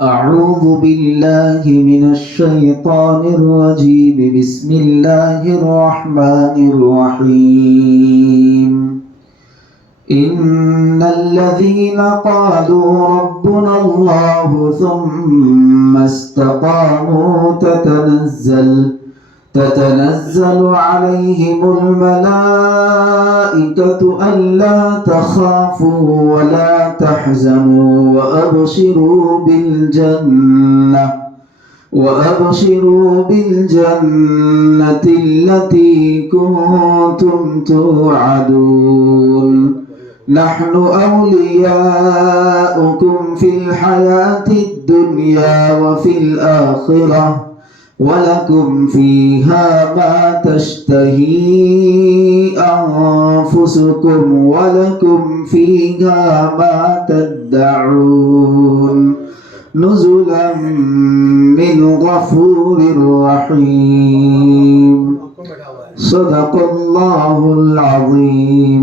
أعوذ بالله من الشيطان الرجيم. بسم الله الرحمن الرحيم. إن الذين قالوا ربنا الله ثم استقاموا تتنزل عليهم الملائكة ألا تخافوا ولا تحزنوا وأبشروا بالجنة التي كنتم توعدون. نحن أولياؤكم في الحياة الدنيا وفي الآخرة ولكم فيها ما تشتهي أنفسكم ولكم فيها ما تدعون. نزلا من غفور رحيم. صدق الله العظيم.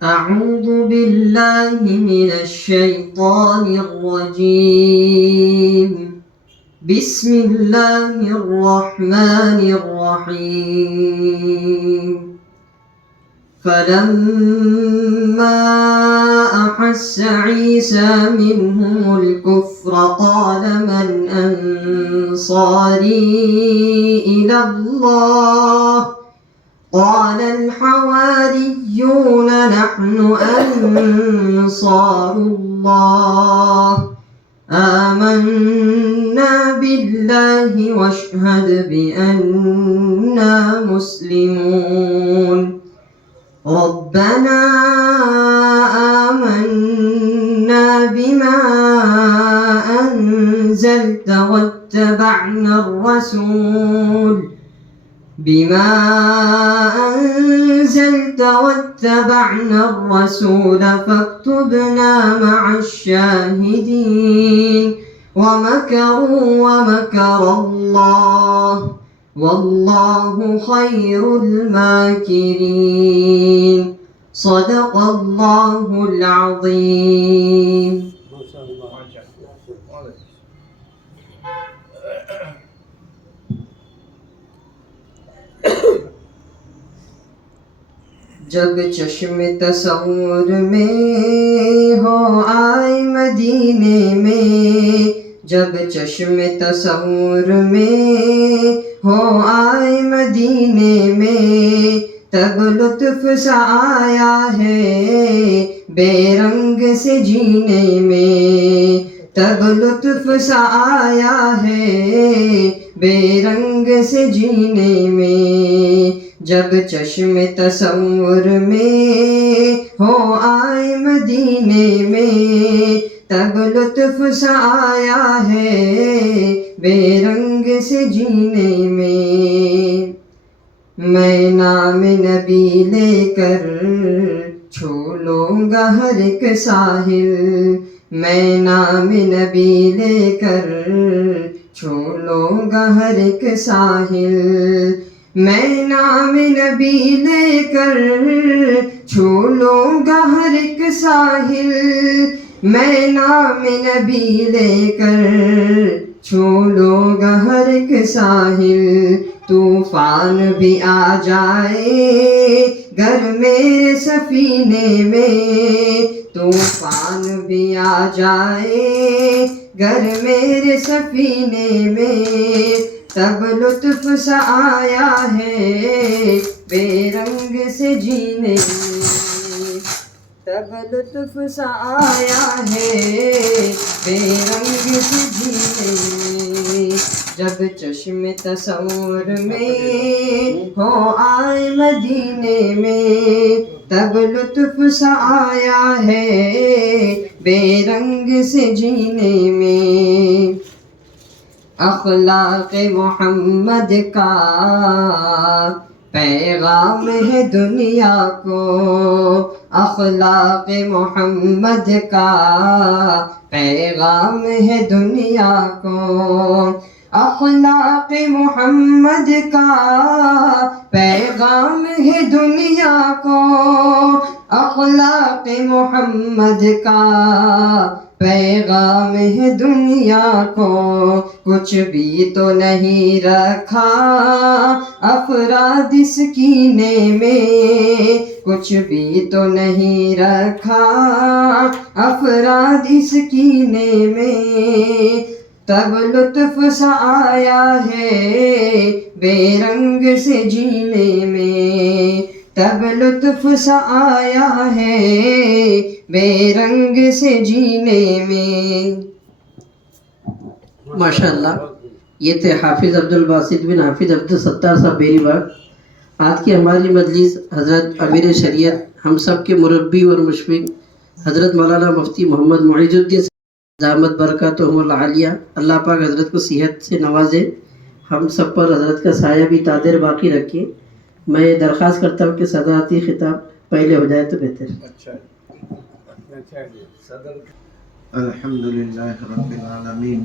أعوذ بالله من الشيطان الرجيم. بسم الله الرحمن الرحيم. فلما أحس عيسى منهم الكفر قال من أنصاري إلى الله؟ قال الحواريون نحن أنصار الله آمنا بالله واشهد بأننا مسلمون. ربنا آمنا بما أنزلت واتبعنا الرسول فاكتبنا مع الشاهدين. ومكروا ومكر الله والله خير الماكرين. صدق الله العظيم. جب چشم تصور میں ہو آئے مدینے میں، جب چشم تصور میں ہو آئے مدینے میں، تب لطف سا آیا ہے بے رنگ سے جینے میں، تب لطف سا آیا ہے بے رنگ سے جینے میں. جب چشم تصور میں ہو آئے مدینے میں، تب لطف سا آیا ہے بے رنگ سے جینے میں. میں نام نبی لے کر چھو لوں گا ہر ایک ساحل، میں نام نبی لے کر چھو لوں گا ہر ایک ساحل، میں نام نبی لے کر چھو لوں گا ہر ایک ساحل، میں نام نبی لے کر چھو لوں گا ہر ایک ساحل. طوفان بھی آ جائے گر میرے سفینے میں، طوفان بھی آ جائے گر میرے سفینے میں، تب لطف سا آیا ہے بے رنگ سے جینے میں، تب لطف سا آیا ہے بے رنگ سے جینے میں. جب چشم تصور میں ہو آئے مدینے میں، تب لطف سا آیا ہے بے رنگ سے جینے میں. اخلاق محمد کا پیغام ہے دنیا کو، اخلاق محمد کا پیغام ہے دنیا کو، اخلاق محمد کا پیغام ہے دنیا کو، اخلاق محمد کا پیغام ہے دنیا کو، کچھ بھی تو نہیں رکھا افراد اس کینے میں، کچھ بھی تو نہیں رکھا افراد اس کینے میں، تب لطف سا آیا ہے بے رنگ سے جینے میں، تب لطف سا آیا ہے بے رنگ سے جینے میں۔ ماشاءاللہ، یہ تھے حافظ عبد الباسط بن حافظ عبد الستار صاحب بیری باغ۔ آج کی ہماری مجلس حضرت امیر شریعت، ہم سب کے مربی اور مشفق حضرت مولانا مفتی محمد معیز الدین دامت برکاتہم العالیہ، اللہ پاک حضرت کو صحت سے نوازے، ہم سب پر حضرت کا سایہ بھی تادر باقی رکھے۔ میں درخواست کرتا ہوں کہ صدارتی خطاب پہلے ہو جائے تو بہتر۔ الحمدللہ رب العالمین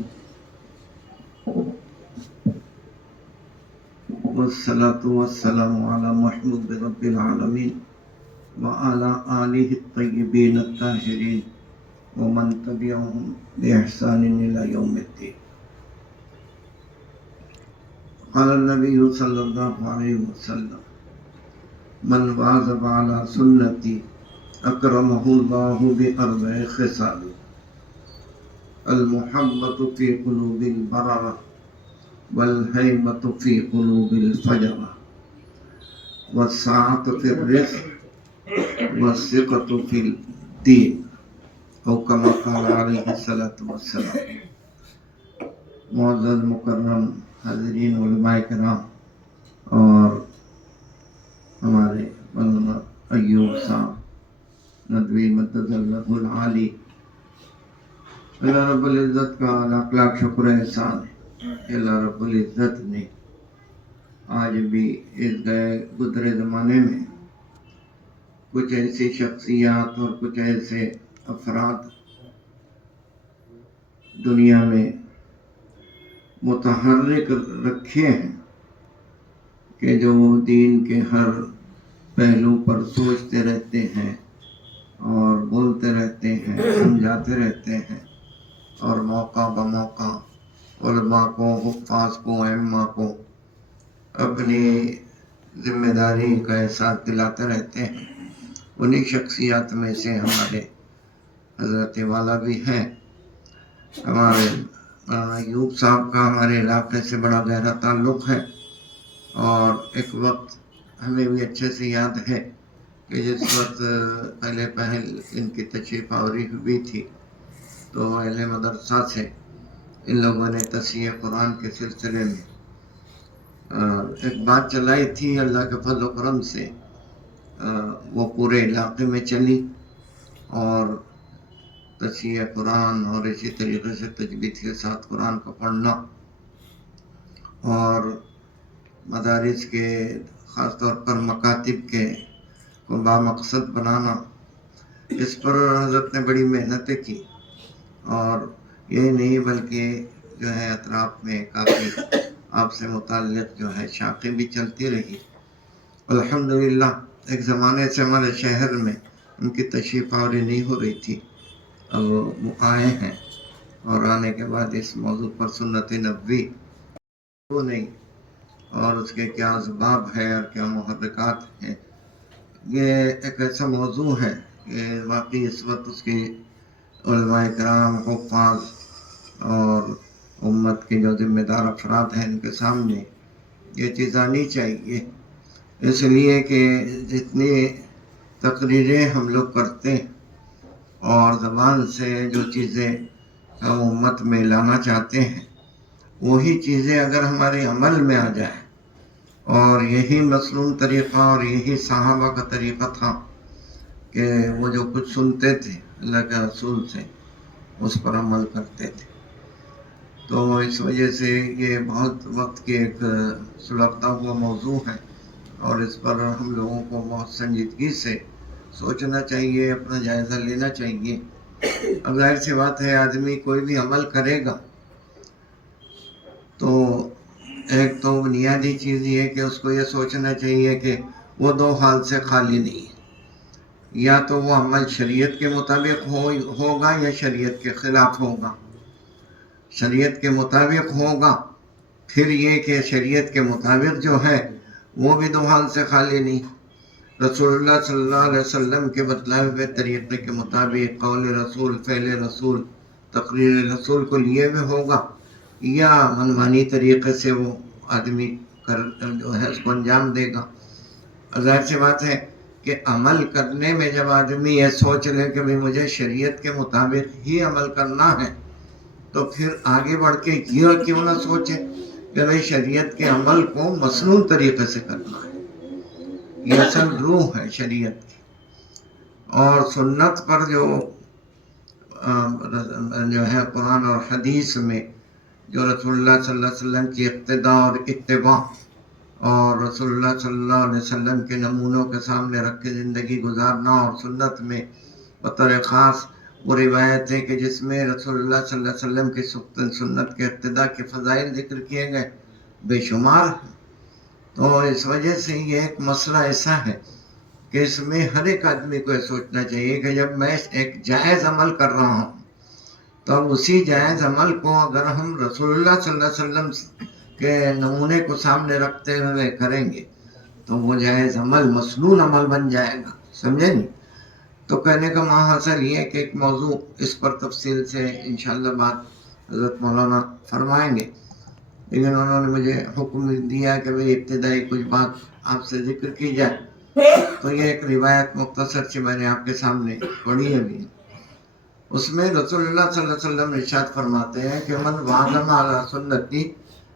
والصلاة والسلام علی محمود رب العالمین وعلی آلہ الطیبین الطاہرین ومن تبعهم بإحسان إلى يوم الدين۔ قال النبي صلى الله عليه وسلم من واظب على سنتي أكرمه الله بأربع خصال: المحبة في قلوب البررة، والهيبة في قلوب الفجرة، والسعة في الرزق، والثقة في الدين، او كما قال علیہ الصلوۃ والسلام۔ معزز مکرم حاضرین، علماء کرام اور ہمارے مولانا ایوب صاحب ندوی مدد اللہ العالی، اللہ رب العزت کا لاکھ لاکھ شکر احسان ہے کہ اللہ رب العزت نے آج بھی اس گئے گزرے زمانے میں کچھ ایسی شخصیات اور کچھ ایسے افراد دنیا میں متحرک رکھے ہیں کہ جو دین کے ہر پہلو پر سوچتے رہتے ہیں اور بولتے رہتے ہیں، سمجھاتے رہتے ہیں، اور موقع بموقع علماء کو، حفاظ کو، ائمہ کو اپنی ذمہ داری کا احساس دلاتے رہتے ہیں۔ انہی شخصیات میں سے ہمارے حضرت والا بھی ہیں۔ ہمارے ایوب صاحب کا ہمارے علاقے سے بڑا گہرا تعلق ہے، اور ایک وقت ہمیں بھی اچھے سے یاد ہے کہ جس وقت پہل ان کی تشریف آوری ہوئی تھی تو اہل مدرسہ سے ان لوگوں نے تصحیح قرآن کے سلسلے میں ایک بات چلائی تھی، اللہ کے فضل و کرم سے وہ پورے علاقے میں چلی، اور تصحیح قرآن اور اسی طریقے سے تجوید کے ساتھ قرآن کا پڑھنا اور مدارس کے خاص طور پر مکاتب کے کو بامقصد بنانا، اس پر حضرت نے بڑی محنتیں کی، اور یہی نہیں بلکہ جو ہے اطراف میں کافی آپ سے متعلق جو ہے شاخیں بھی چلتی رہی۔ الحمدللہ ایک زمانے سے ہمارے شہر میں ان کی تشریف آوری نہیں ہو رہی تھی، اب وہ آئے ہیں، اور آنے کے بعد اس موضوع پر سنت نبوی وہ نہیں، اور اس کے کیا اسباب ہے اور کیا محرکات ہیں، یہ ایک ایسا موضوع ہے کہ واقعی اس وقت اس کی علماء کرام، حفاظ اور امت کے جو ذمہ دار افراد ہیں ان کے سامنے یہ چیز آنی چاہیے، اس لیے کہ جتنی تقریریں ہم لوگ کرتے ہیں اور زبان سے جو چیزیں ہم امت میں لانا چاہتے ہیں وہی چیزیں اگر ہمارے عمل میں آ جائیں، اور یہی مسنون طریقہ اور یہی صحابہ کا طریقہ تھا کہ وہ جو کچھ سنتے تھے اللہ کے رسول سے اس پر عمل کرتے تھے، تو اس وجہ سے یہ بہت وقت کی ایک سلگتا ہوا موضوع ہے اور اس پر ہم لوگوں کو بہت سنجیدگی سے سوچنا چاہیے، اپنا جائزہ لینا چاہیے۔ اب ظاہر سی بات ہے آدمی کوئی بھی عمل کرے گا تو ایک تو بنیادی چیز یہ ہے کہ اس کو یہ سوچنا چاہیے کہ وہ دو حال سے خالی نہیں ہے، یا تو وہ عمل شریعت کے مطابق ہوگا یا شریعت کے خلاف ہوگا۔ شریعت کے مطابق ہوگا پھر یہ کہ شریعت کے مطابق جو ہے وہ بھی دو حال سے خالی نہیں، رسول اللہ صلی اللہ علیہ وسلم کے بتلائے ہوئے طریقے کے مطابق قول رسول، فعل رسول، تقریر رسول کو لیے ہوئے ہوگا، یا منمانی طریقے سے وہ آدمی جو ہے اس کو انجام دے گا۔ ظاہر سی بات ہے کہ عمل کرنے میں جب آدمی یہ سوچ لے کہ بھئی مجھے شریعت کے مطابق ہی عمل کرنا ہے، تو پھر آگے بڑھ کے یہ کیوں نہ سوچے کہ بھئی شریعت کے عمل کو مسنون طریقے سے کرنا ہے۔ یہ اصل روح ہے شریعت کی، اور سنت پر جو ہے قرآن اور حدیث میں جو رسول اللہ صلی اللہ علیہ وسلم کی اقتداء اور اتباع اور رسول اللہ صلی اللہ علیہ وسلم کے نمونوں کے سامنے رکھ کے زندگی گزارنا، اور سنت میں بطور خاص وہ روایت ہے کہ جس میں رسول اللہ صلی اللہ علیہ وسلم کی سنت کے اقتداء کے فضائل ذکر کیے گئے بے شمار ہیں۔ تو اس وجہ سے یہ ایک مسئلہ ایسا ہے کہ اس میں ہر ایک آدمی کو یہ سوچنا چاہیے کہ جب میں ایک جائز عمل کر رہا ہوں تو اب اسی جائز عمل کو اگر ہم رسول اللہ صلی اللہ علیہ وسلم کے نمونے کو سامنے رکھتے ہوئے کریں گے تو وہ جائز عمل مسنون عمل بن جائے گا، سمجھے نہیں؟ تو کہنے کا ماحصل یہ ہے کہ ایک موضوع اس پر تفصیل سے انشاءاللہ بات حضرت مولانا فرمائیں گے، لیکن انہوں نے مجھے حکم دیا کہ بھئی ابتدائی کچھ بات آپ سے ذکر کی جائے۔ تو یہ ایک روایت مختصر سی میں نے آپ کے سامنے پڑھی ہے بھی، اس میں رسول اللہ صلی اللہ علیہ وسلم ارشاد فرماتے ہیں کہ من واظب علی سنتی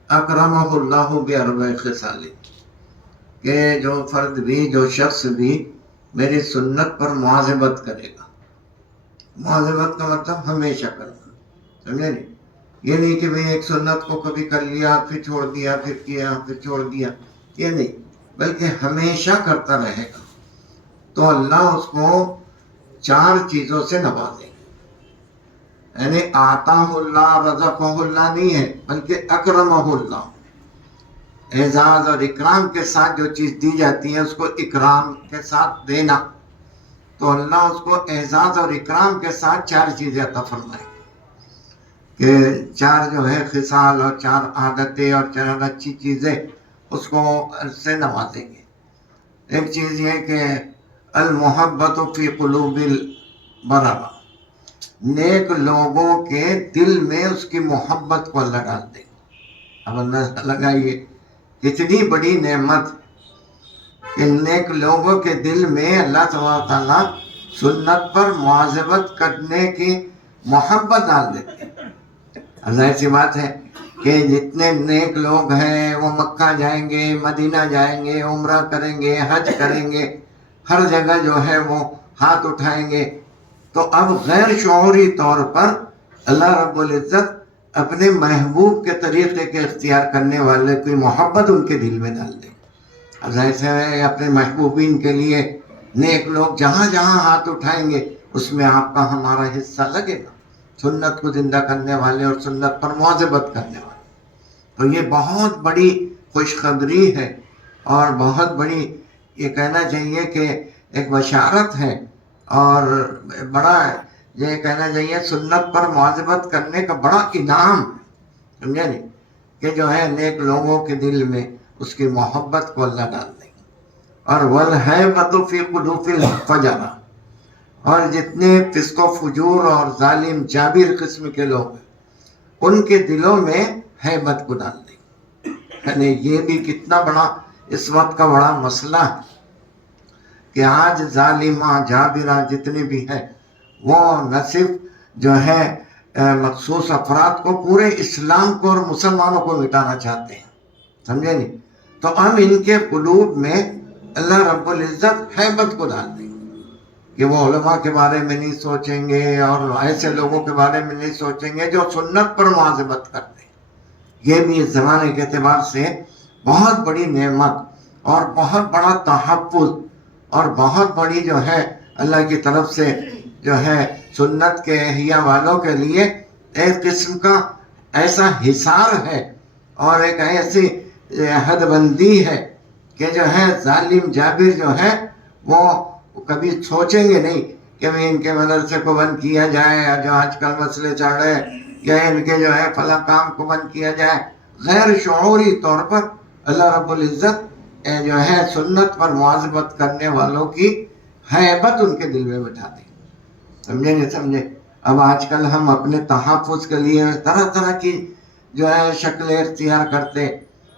اکرمہ اللہ باربع خصال، کہ جو فرد بھی، جو شخص بھی میری سنت پر مواظبت کرے گا، مواظبت کا مطلب ہمیشہ کرنا، سمجھے نہیں؟ یہ نہیں کہ بھئی ایک سنت کو کبھی کر لیا پھر چھوڑ دیا، پھر کیا پھر چھوڑ دیا، یہ نہیں، بلکہ ہمیشہ کرتا رہے گا تو اللہ اس کو 4 چیزوں سے نوازے گا۔ یعنی آتاہ اللہ، رزقہ اللہ نہیں ہے، بلکہ اکرمہ اللہ، اعزاز اور اکرام کے ساتھ جو چیز دی جاتی ہے اس کو اکرام کے ساتھ دینا، تو اللہ اس کو اعزاز اور اکرام کے ساتھ 4 چیزیں عطا فرمائے کہ 4 جو ہے خصال اور 4 عادتیں اور 4 اچھی چیزیں اس کو سے نوازیں گے۔ ایک چیز یہ کہ المحبت فی قلوب البررہ، نیک لوگوں کے دل میں اس کی محبت کو اللہ ڈال دے گا۔ اب اللہ لگائیے کتنی بڑی نعمت کہ نیک لوگوں کے دل میں اللہ تعالیٰ سنت پر مواظبت کرنے کی محبت ڈال دیتے ہیں۔ ظاہر سی بات ہے کہ جتنے نیک لوگ ہیں وہ مکہ جائیں گے، مدینہ جائیں گے، عمرہ کریں گے، حج کریں گے، ہر جگہ جو ہے وہ ہاتھ اٹھائیں گے، تو اب غیر شعوری طور پر اللہ رب العزت اپنے محبوب کے طریقے کے اختیار کرنے والے کی محبت ان کے دل میں ڈال دے۔ اب ظاہر سے ہے اپنے محبوبین کے لیے نیک لوگ جہاں جہاں ہاتھ اٹھائیں گے اس میں آپ کا ہمارا حصہ لگے گا، سنت کو زندہ کرنے والے اور سنت پر مواظبت کرنے والے۔ تو یہ بہت بڑی خوشخبری ہے اور بہت بڑی یہ کہنا چاہیے کہ ایک بشارت ہے، اور بڑا یہ کہنا چاہیے سنت پر مواظبت کرنے کا بڑا انعام، سمجھے نہیں؟ کہ جو ہے نیک لوگوں کے دل میں اس کی محبت کو اللہ ڈال دیں گے۔ اور وَالْحَيْبَةُ فِي قُلُوبِ الْفَجَرَةِ، اور جتنے فسق و فجور اور ظالم جابر قسم کے لوگ ہیں ان کے دلوں میں ہیبت کو ڈال دیں گے۔ یعنی یہ بھی کتنا بڑا اس وقت کا بڑا مسئلہ ہے کہ آج ظالمہ جابرہ جتنے بھی ہیں وہ نہ صرف جو ہے مخصوص افراد کو، پورے اسلام کو اور مسلمانوں کو مٹانا چاہتے ہیں، سمجھے نہیں؟ تو ہم ان کے قلوب میں اللہ رب العزت ہیبت کو ڈال دیں گے کہ وہ علماء کے بارے میں نہیں سوچیں گے اور ایسے لوگوں کے بارے میں نہیں سوچیں گے جو سنت پر مواظبت کرتے ہیں۔ یہ بھی اس زمانے کے اعتبار سے بہت بڑی نعمت اور بہت بڑا تحفظ اور بہت بڑی جو ہے اللہ کی طرف سے جو ہے سنت کے احیاء والوں کے لیے ایک قسم کا ایسا حصار ہے اور ایک ایسی حد بندی ہے کہ جو ہے ظالم جابر جو ہے وہ کبھی سوچیں گے نہیں کہ بھی ان کے مدرسے کو بند کیا جائے یا جو آج کل مسئلے چل رہے یا ان کے جو ہے فلاں کام کو بند کیا جائے. غیر شعوری طور پر اللہ رب العزت جو ہے سنت پر مواظبت کرنے والوں کی ہیبت ان کے دل میں بٹھا دی. سمجھے نہیں سمجھے؟ اب آج کل ہم اپنے تحفظ کے لیے طرح طرح کی جو ہے شکلیں اختیار کرتے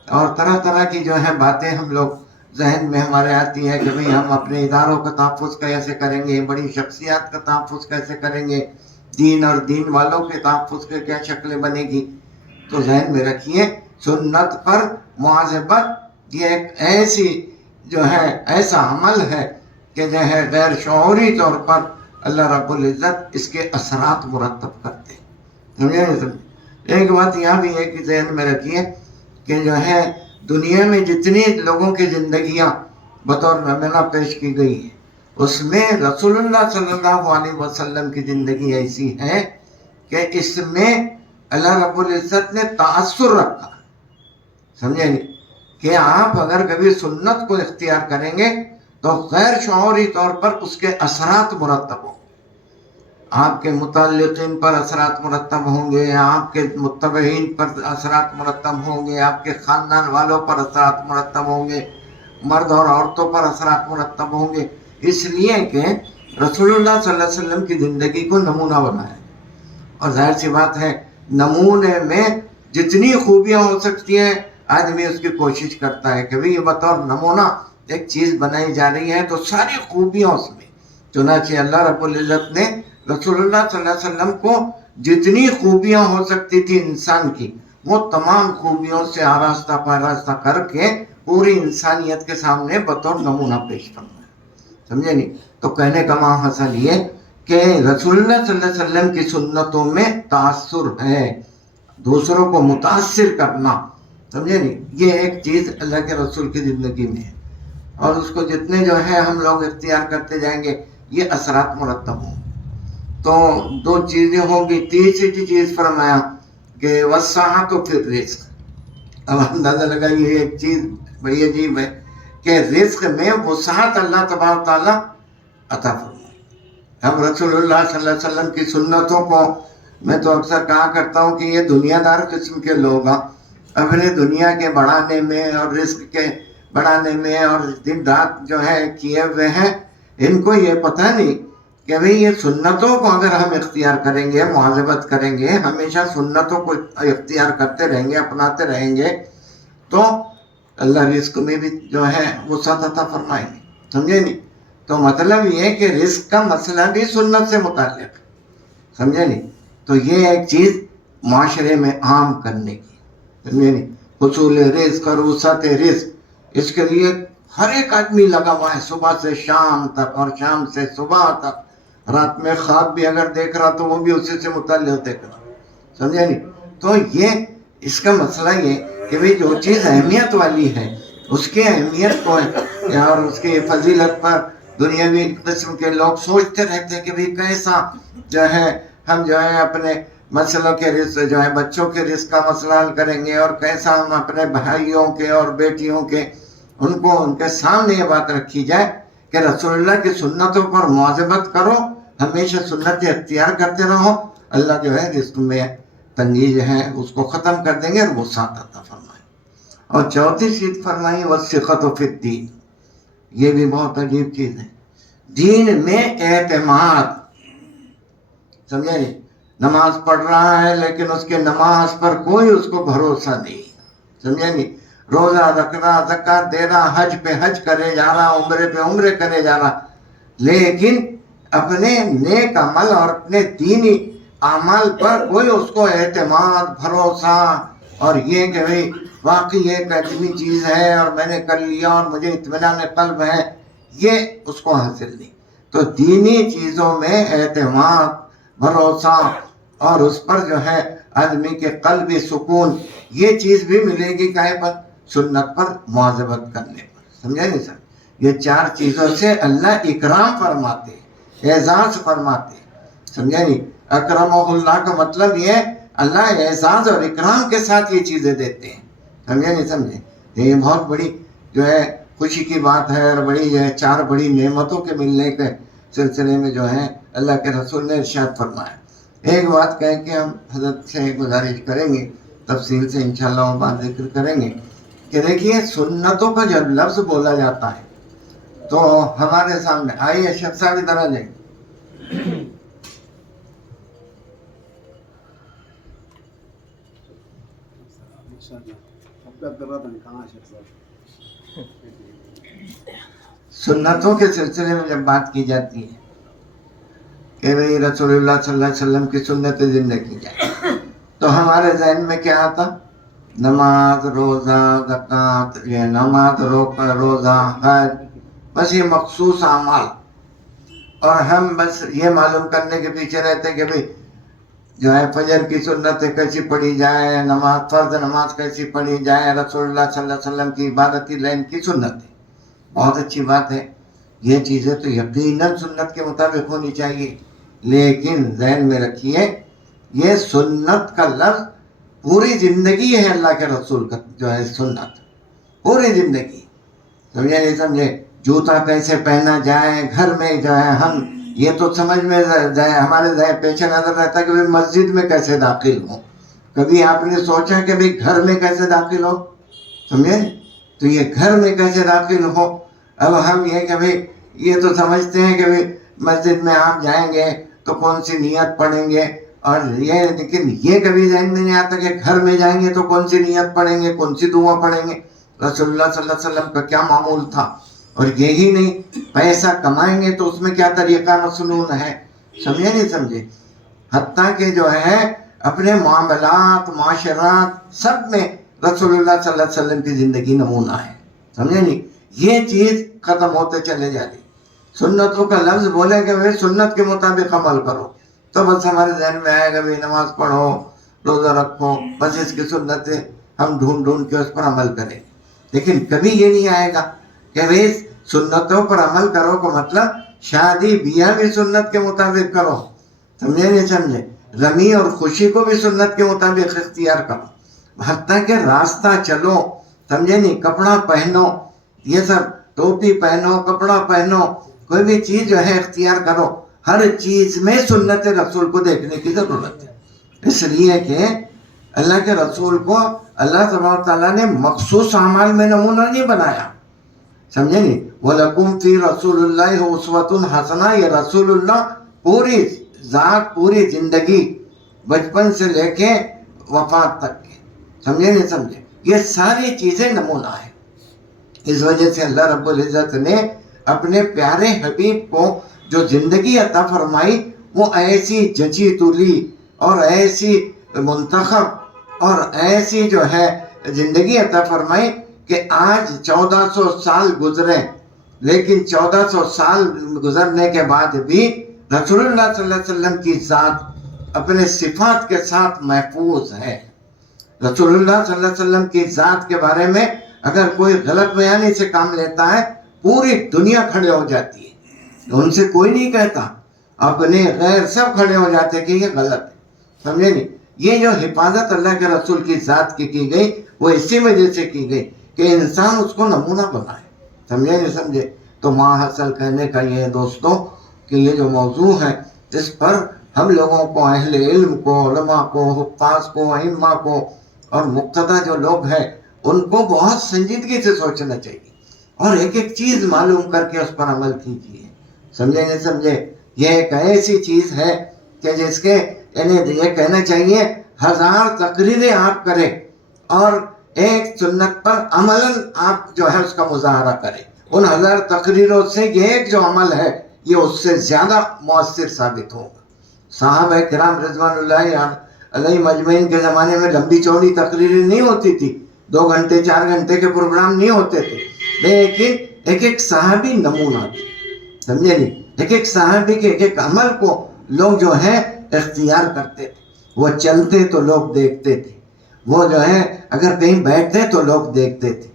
اور طرح طرح کی جو ہے باتیں ہم لوگ ذہن میں ہمارے آتی ہے کہ بھئی ہم اپنے اداروں کا تحفظ کیسے کریں گے, بڑی شخصیات کا تحفظ کیسے کریں گے, دین اور دین والوں کے تحفظ کے کیا شکلیں بنے گی. تو ذہن میں رکھیے سنت پر مواظبت یہ ایک ایسی جو ہے ایسا عمل ہے کہ جو ہے غیر شعوری طور پر اللہ رب العزت اس کے اثرات مرتب کرتے ہیں. سمجھے نہیں سمجھے؟ ایک بات یہاں بھی ہے کہ ذہن میں رکھیے کہ جو ہے دنیا میں جتنی لوگوں کی زندگیاں بطور نمونہ پیش کی گئی ہیں اس میں رسول اللہ صلی اللہ علیہ وسلم کی زندگی ایسی ہے کہ اس میں اللہ رب العزت نے تأثر رکھا. سمجھے نہیں کہ آپ اگر کبھی سنت کو اختیار کریں گے تو غیر شعوری طور پر اس کے اثرات مرتب ہوں گے. آپ کے متعلقین پر اثرات مرتب ہوں گے, آپ کے متبعین پر اثرات مرتب ہوں گے, آپ کے خاندان والوں پر اثرات مرتب ہوں گے, مرد اور عورتوں پر اثرات مرتب ہوں گے. اس لیے کہ رسول اللہ صلی اللہ علیہ وسلم کی زندگی کو نمونہ بنایا. اور ظاہر سی بات ہے نمونے میں جتنی خوبیاں ہو سکتی ہیں آدمی اس کی کوشش کرتا ہے کہ یہ بطور نمونہ ایک چیز بنائی جا رہی ہے تو ساری خوبیاں اس میں. چنانچہ اللہ رب العزت نے رسول اللہ صلی اللہ علیہ وسلم کو جتنی خوبیاں ہو سکتی تھی انسان کی وہ تمام خوبیوں سے آراستہ پاراستہ کر کے پوری انسانیت کے سامنے بطور نمونہ پیش کرنا ہے. سمجھے نہیں؟ تو کہنے کا مقصد یہ کہ رسول اللہ صلی اللہ علیہ وسلم کی سنتوں میں تاثر ہے, دوسروں کو متاثر کرنا. سمجھے نہیں؟ یہ ایک چیز اللہ کے رسول کی زندگی میں ہے اور اس کو جتنے جو ہے ہم لوگ اختیار کرتے جائیں گے یہ اثرات مرتب ہوں. تو دو چیزیں ہوں گی. تیسری چیز فرمایا کہ وسعت و پھر رزق. اب اندازہ لگائیے ایک چیز بڑی عجیب ہے کہ رزق میں وسعت اللہ تبارک تعالیٰ عطا فرمائے. ہم رسول اللہ صلی اللہ علیہ وسلم کی سنتوں کو میں تو اکثر کہا کرتا ہوں کہ یہ دنیا دار قسم کے لوگ اپنے دنیا کے بڑھانے میں اور رزق کے بڑھانے میں اور دن رات جو ہے کیے ہوئے ہیں. ان کو یہ پتہ نہیں کہ بھئی یہ سنتوں کو اگر ہم اختیار کریں گے, مواظبت کریں گے, ہمیشہ سنتوں کو اختیار کرتے رہیں گے, اپناتے رہیں گے تو اللہ رزق میں بھی جو ہے وسعت عطا فرمائیں گے. سمجھے نہیں؟ تو مطلب یہ کہ رزق کا مسئلہ بھی سنت سے متعلق ہے. سمجھے نہیں؟ تو یہ ایک چیز معاشرے میں عام کرنے کی. سمجھے نہیں؟ حصول رزق اور وسعت رزق اس کے لیے ہر ایک آدمی لگا ہوا ہے صبح سے شام تک اور شام سے صبح تک. رات میں خواب بھی اگر دیکھ رہا تو وہ بھی اسی سے متعلق دیکھ رہا. سمجھے نہیں؟ تو یہ اس کا مسئلہ یہ کہ بھئی جو چیز اہمیت والی ہے اس کی اہمیت کو اور اس کی فضیلت پر دنیاوی قسم کے لوگ سوچتے رہتے ہیں کہ بھئی کیسا جو ہے ہم جو ہے اپنے مسئلوں کے رزق جو ہے بچوں کے رزق کا مسئلہ حل کریں گے اور کیسا ہم اپنے بھائیوں کے اور بیٹیوں کے ان کے سامنے یہ بات رکھی جائے کہ رسول اللہ کی سنتوں پر مواظبت کرو, ہمیشہ سنت اختیار کرتے رہو, اللہ جو ہے رزق میں تنگی جو ہے اس کو ختم کر دیں گے اور وسعت عطا فرمائیں. اور چوتھی چیز فرمائی والثقۃ فی الدین. یہ بھی بہت عجیب چیز ہے. دین میں اعتماد. سمجھے نہیں؟ نماز پڑھ رہا ہے لیکن اس کے نماز پر کوئی اس کو بھروسہ نہیں. سمجھے نہیں؟ روزہ رکھ رہا, زکوٰۃ دے رہا, حج پہ حج کرے جا رہا, عمرے پہ عمرے کرے جا رہا, لیکن اپنے نیک عمل اور اپنے دینی اعمال پر کوئی اس کو اعتماد, بھروسہ اور یہ کہ بھئی واقعی یہ ایک عظیمی چیز ہے اور میں نے کر لیا اور مجھے اطمینان قلب ہے, یہ اس کو حاصل نہیں. تو دینی چیزوں میں اعتماد, بھروسہ اور اس پر جو ہے آدمی کے قلب سکون، یہ چیز بھی ملے گی کہے پر؟ سنت پر مواظبت کرنے پر. سمجھے نہیں سر؟ یہ 4 چیزوں سے اللہ اکرام فرماتے، اعزاز فرماتے. سمجھے نہیں؟ اکرمہ اللہ کا مطلب یہ اللہ اعزاز اور اکرام کے ساتھ یہ چیزیں دیتے ہیں. سمجھے نہیں سمجھے؟ یہ بہت بڑی جو ہے خوشی کی بات ہے، اور بڑی جو ہے 4 بڑی نعمتوں کے ملنے کے سلسلے میں جو ہے اللہ کے رسول نے ارشاد فرمایا. ایک بات کہہ کے ہم حضرت سے گزارش کریں گے، تفصیل سے انشاءاللہ وہ بات ذکر کریں گے کہ دیکھیے سنتوں کا جب لفظ بولا جاتا ہے تو ہمارے سامنے آئیے اشرف صاحب ادھر آ جائیں. سنتوں کے سلسلے میں جب بات کی جاتی ہے کہ بھئی رسول اللہ صلی اللہ علیہ وسلم کی سنت زندگی جائے تو ہمارے ذہن میں کیا آتا؟ نماز، روزہ، زکوٰۃ، یہ نماز، روزہ، حج، بس یہ مخصوص اعمال. اور ہم بس یہ معلوم کرنے کے پیچھے رہتے کہ بھئی جو ہے فجر کی سنت کیسی پڑھی جائے، نماز، فرض نماز کیسی پڑھی جائے، رسول اللہ صلی اللہ علیہ وسلم کی عبادتی لین کی سنت ہے. بہت اچھی بات ہے، یہ چیزیں تو یقیناً سنت کے مطابق ہونی چاہیے. لیکن ذہن میں رکھیے یہ سنت کا لفظ پوری زندگی ہے اللہ کے رسول کا جو ہے سنت، پوری زندگی. سمجھے نہیں سمجھے؟ جوتا کیسے پہنا جائے گھر میں جو ہے ہم یہ تو سمجھ میں ہمارے پیش نظر رہتا ہے کہ مسجد میں کیسے داخل ہوں. کبھی آپ نے سوچا کہ بھئی گھر میں کیسے داخل ہو؟ سمجھے؟ تو یہ گھر میں کیسے داخل ہو؟ اب ہم یہ کہ بھئی یہ تو سمجھتے ہیں کہ بھئی مسجد میں آپ جائیں گے تو کون سی نیت پڑھیں گے، اور یہ لیکن یہ کبھی ذہن میں نہیں آتا کہ گھر میں جائیں گے تو کون سی نیت پڑھیں گے، کون سی دعا پڑھیں گے. رسول اللہ صلی اللہ علیہ وسلم کا کیا معمول تھا. اور یہی نہیں، پیسہ کمائیں گے تو اس میں کیا طریقہ مسنون ہے. سمجھے نہیں سمجھے؟ حتیٰ کہ جو ہے اپنے معاملات، معاشرات، سب میں رسول اللہ صلی اللہ علیہ وسلم کی زندگی نمونہ ہے. سمجھے نہیں؟ یہ چیز ختم ہوتے چلے جا رہی. سنتوں کا لفظ بولے کہ بھئی سنت کے مطابق عمل کرو تو بس ہمارے ذہن میں آئے گا بھئی نماز پڑھو، روزہ رکھو، بس اس کی سنتیں ہم ڈھونڈ کے اس پر عمل کریں. لیکن کبھی یہ نہیں آئے گا کہ بھئی سنتوں پر عمل کرو کو مطلب شادی بیاہ بھی سنت کے مطابق کرو. سمجھے نہیں سمجھے؟ غمی اور خوشی کو بھی سنت کے مطابق اختیار کرو. حتیٰ کہ راستہ چلو، سمجھے نہیں، کپڑا پہنو، یہ سب ٹوپی پہنو، کپڑا پہنو، کوئی بھی چیز جو ہے اختیار کرو، ہر چیز میں سنت رسول کو دیکھنے کی ضرورت ہے. اس لیے کہ اللہ کے رسول کو اللہ تبارک تعالیٰ نے مخصوص اعمال میں نمونہ نہیں بنایا. سمجھے نہیں؟ وَلَكُمْ فِي رَسُولِ اللَّهِ أُسْوَةٌ حَسَنَةٌ. یہ رسول اللہ پوری ذات، پوری زندگی، بچپن سے لے کے وفات تک کے، سمجھے نہیں سمجھے؟ یہ ساری چیزیں نمونہ ہیں. اس وجہ سے اللہ رب العزت نے اپنے پیارے حبیب کو جو زندگی عطا فرمائی وہ ایسی جچی تلی اور ایسی منتخب اور ایسی جو ہے زندگی عطا فرمائی کہ آج 1400 سال گزرے، لیکن 1400 سال گزرنے کے بعد بھی رسول اللہ صلی اللہ علیہ وسلم کی ذات اپنے صفات کے ساتھ محفوظ ہے. رسول اللہ صلی اللہ علیہ وسلم کی ذات کے بارے میں اگر کوئی غلط بیانی سے کام لیتا ہے پوری دنیا کھڑے ہو جاتی ہے. ان سے کوئی نہیں کہتا، اپنے غیر سب کھڑے ہو جاتے کہ یہ غلط ہے. سمجھے نہیں؟ یہ جو حفاظت اللہ کے رسول کی ذات کی گئی وہ اسی وجہ سے کی گئی کہ انسان اس کو نمونہ بنائے. سمجھے نہیں سمجھے؟ تو ماحصل کہنے کا یہ ہے دوستوں کہ یہ جو موضوع ہے اس پر ہم لوگوں کو، اہل علم کو، علماء کو، حفاظ کو، ائمہ کو اور مقتدی جو لوگ ہیں ان کو بہت سنجیدگی سے سوچنا چاہیے اور ایک ایک چیز معلوم کر کے اس پر عمل کیجیے. سمجھے نہیں سمجھے؟ یہ ایک ایسی چیز ہے کہ جس کے یعنی یہ کہنا چاہیے 1000 تقریریں آپ کریں اور ایک سنت پر عملاً آپ جو ہے اس کا مظاہرہ کریں. ان 1000 تقریروں سے یہ ایک جو عمل ہے یہ اس سے زیادہ مؤثر ثابت ہوگا. صحابہ کرام رضوان اللہ علیہ مجمعین کے زمانے میں لمبی چوڑی تقریریں نہیں ہوتی تھی، 2 گھنٹے 4 گھنٹے کے پروگرام نہیں ہوتے تھے، لیکن ایک ایک صحابی نمونہ تھے. سمجھے نہیں؟ ایک ایک صحابی کے ایک ایک عمل کو لوگ جو ہے اختیار کرتے تھے. وہ چلتے تو لوگ دیکھتے تھے، وہ جو ہے اگر کہیں بیٹھتے تو لوگ دیکھتے تھے،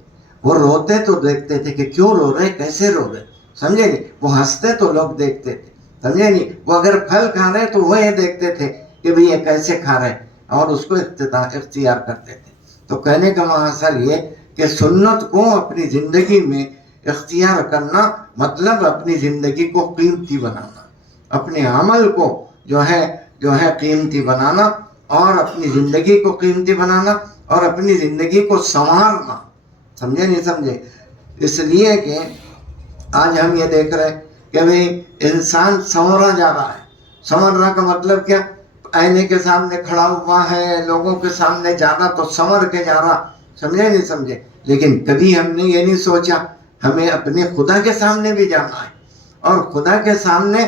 وہ روتے تو دیکھتے تھے کہ کیوں رو رہے، کیسے رو رہے، سمجھے نہیں، وہ ہنستے تو لوگ دیکھتے تھے، سمجھے نہیں، وہ اگر پھل کھا رہے تو وہ یہ دیکھتے تھے کہ بھئی یہ کیسے کھا رہے اور اس کو اختیار کرتے تھے۔ تو کہنے کا مقصد یہ کہ سنت کو اپنی زندگی میں اختیار کرنا مطلب اپنی زندگی کو قیمتی بنانا، اپنے عمل کو جو ہے قیمتی بنانا، اور اپنی زندگی کو قیمتی بنانا اور اپنی زندگی کو سنوارنا، سمجھے نہیں سمجھے؟ اس لیے کہ آج ہم یہ دیکھ رہے ہیں کہ بھئی انسان سنورا جا رہا ہے۔ سنورنا کا مطلب کیا؟ آئینے کے سامنے کھڑا ہوا ہے، لوگوں کے سامنے جا رہا تو سنور کے جا رہا، سمجھے نہیں سمجھے؟ لیکن کبھی ہم نے یہ نہیں سوچا ہمیں اپنے خدا کے سامنے بھی جانا ہے، اور خدا کے سامنے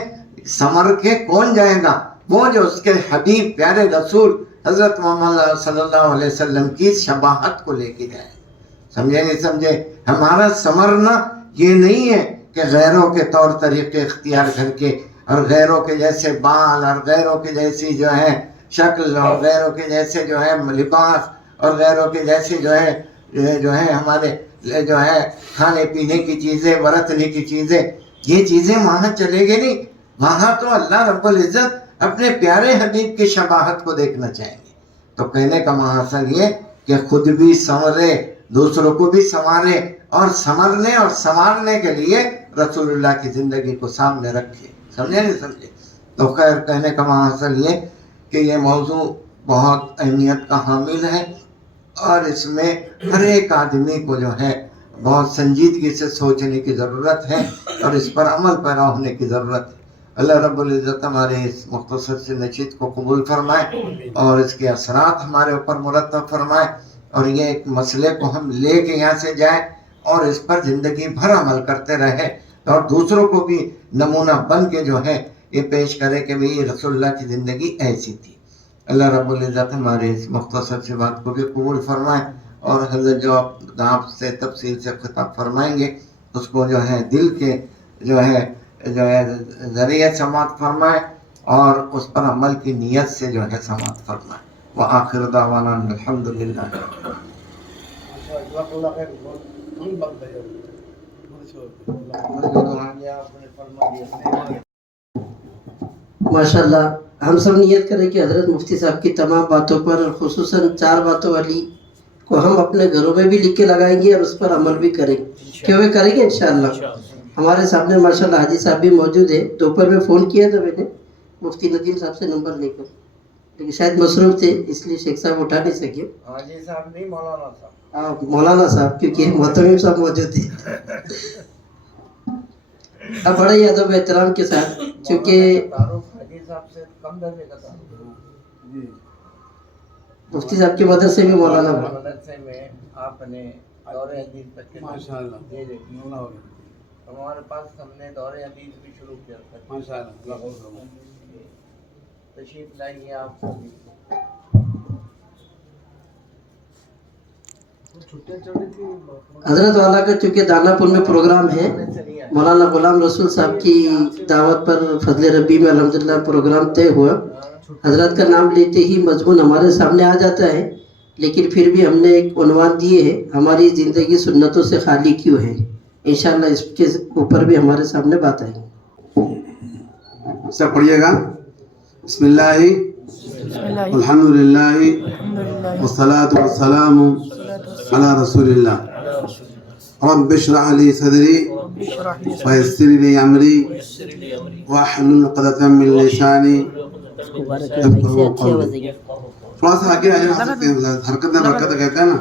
سنور کے کون جائے گا؟ وہ جو اس کے حبیب پیارے رسول حضرت محمد صلی اللہ علیہ وسلم کی شباہت کو لے کے جائے، سمجھے نہیں سمجھے؟ ہمارا سنورنا یہ نہیں ہے کہ غیروں کے طور طریقے اختیار کر کے اور غیروں کے جیسے بال اور غیروں کے جیسی جو ہے شکل اور غیروں کے جیسے جو ہے لباس اور غیروں کے جیسے جو ہے ہمارے جو ہے کھانے پینے کی چیزیں، برتنے کی چیزیں، یہ چیزیں وہاں چلے گی نہیں۔ وہاں تو اللہ رب العزت اپنے پیارے حبیب کی شباہت کو دیکھنا چاہیں گے۔ تو کہنے کا مقصد یہ کہ خود بھی سنورے، دوسروں کو بھی سنوارے، اور سنورنے اور سنوارنے کے لیے رسول اللہ کی زندگی کو سامنے رکھے، سمجھے نہیں سمجھے؟ تو خیر کہنے کا مقصد یہ کہ یہ موضوع بہت اہمیت کا حامل ہے، اور اس میں ہر ایک آدمی کو جو ہے بہت سنجیدگی سے سوچنے کی ضرورت ہے، اور اس پر عمل پیرا ہونے کی ضرورت ہے۔ اللہ رب العزت ہمارے اس مختصر سے نشید کو قبول فرمائے اور اس کے اثرات ہمارے اوپر مرتب فرمائے، اور یہ ایک مسئلے کو ہم لے کے یہاں سے جائیں اور اس پر زندگی بھر عمل کرتے رہے، اور دوسروں کو بھی نمونہ بن کے جو ہے یہ پیش کرے کہ بھئی رسول اللہ کی زندگی ایسی تھی۔ اللہ رب العزت ہمارے اس مختصر سے بات کو بھی قبول فرمائے، اور حضرت جو آپ سے تفصیل سے خطاب فرمائیں گے اس کو جو ہے دل کے جو ہے ذریعے سماعت فرمائے، اور اس پر عمل کی نیت سے جو ہے سماعت فرمائے۔ وآخر دعوانا الحمدللہ۔ ماشاء اللہ، ہم سب نیت کریں کہ حضرت مفتی صاحب کی تمام باتوں پر، اور خصوصاً 4 باتوں والی کو ہم اپنے گھروں میں بھی لکھ کے لگائیں گے اور اس پر عمل بھی کریں گے، کیوں وہ کریں گے انشاءاللہ۔ ہمارے سامنے ماشاءاللہ حاجی صاحب بھی موجود ہیں۔ دوپہر میں فون کیا تھا میں نے مفتی ندیم صاحب سے نمبر لے کر، لیکن شاید مصروف تھے اس لیے شیخ صاحب اٹھا نہیں سکے۔ حاجی صاحب نہیں، مولانا صاحب، مولانا صاحب، کیونکہ محتمم صاحب موجود تھے۔ اب بڑے ہی ادب و احترام کے ساتھ، چونکہ حاجی صاحب سے کم درجے کا تعلق، مفتی صاحب کے مدرسے میں مولانا مدرسے میں آپ نے دور حدیث تک کے ہمارے پاس ہم نے دور حدیث بھی شروع کیا تھا، ماشاءاللہ۔ تشریف لائیے آپ سبھی۔ حضرت والا کا چونکہ دانا پور میں پروگرام ہے، مولانا غلام رسول صاحب کی دعوت پر فضل ربی میں الحمدللہ پروگرام طے ہوا۔ حضرت کا نام لیتے ہی مضمون ہمارے سامنے آ جاتا ہے، لیکن پھر بھی ہم نے ایک عنوان دیے ہے، ہماری زندگی سنتوں سے خالی کیوں ہے۔ انشاءاللہ اس کے اوپر بھی ہمارے سامنے بات آئے گی۔ سب پڑھیے گا۔ بسم اللہ الحمدللہ والصلاة والسلام علی رسول اللہ۔ رب اشرح لی صدری ویسر لی امری واحلل عقدۃ من لسانی یفقہوا قولی۔ تھوڑا سا آگے آ سکتے ہیں، حرکت میں برکت کہتے ہیں نا،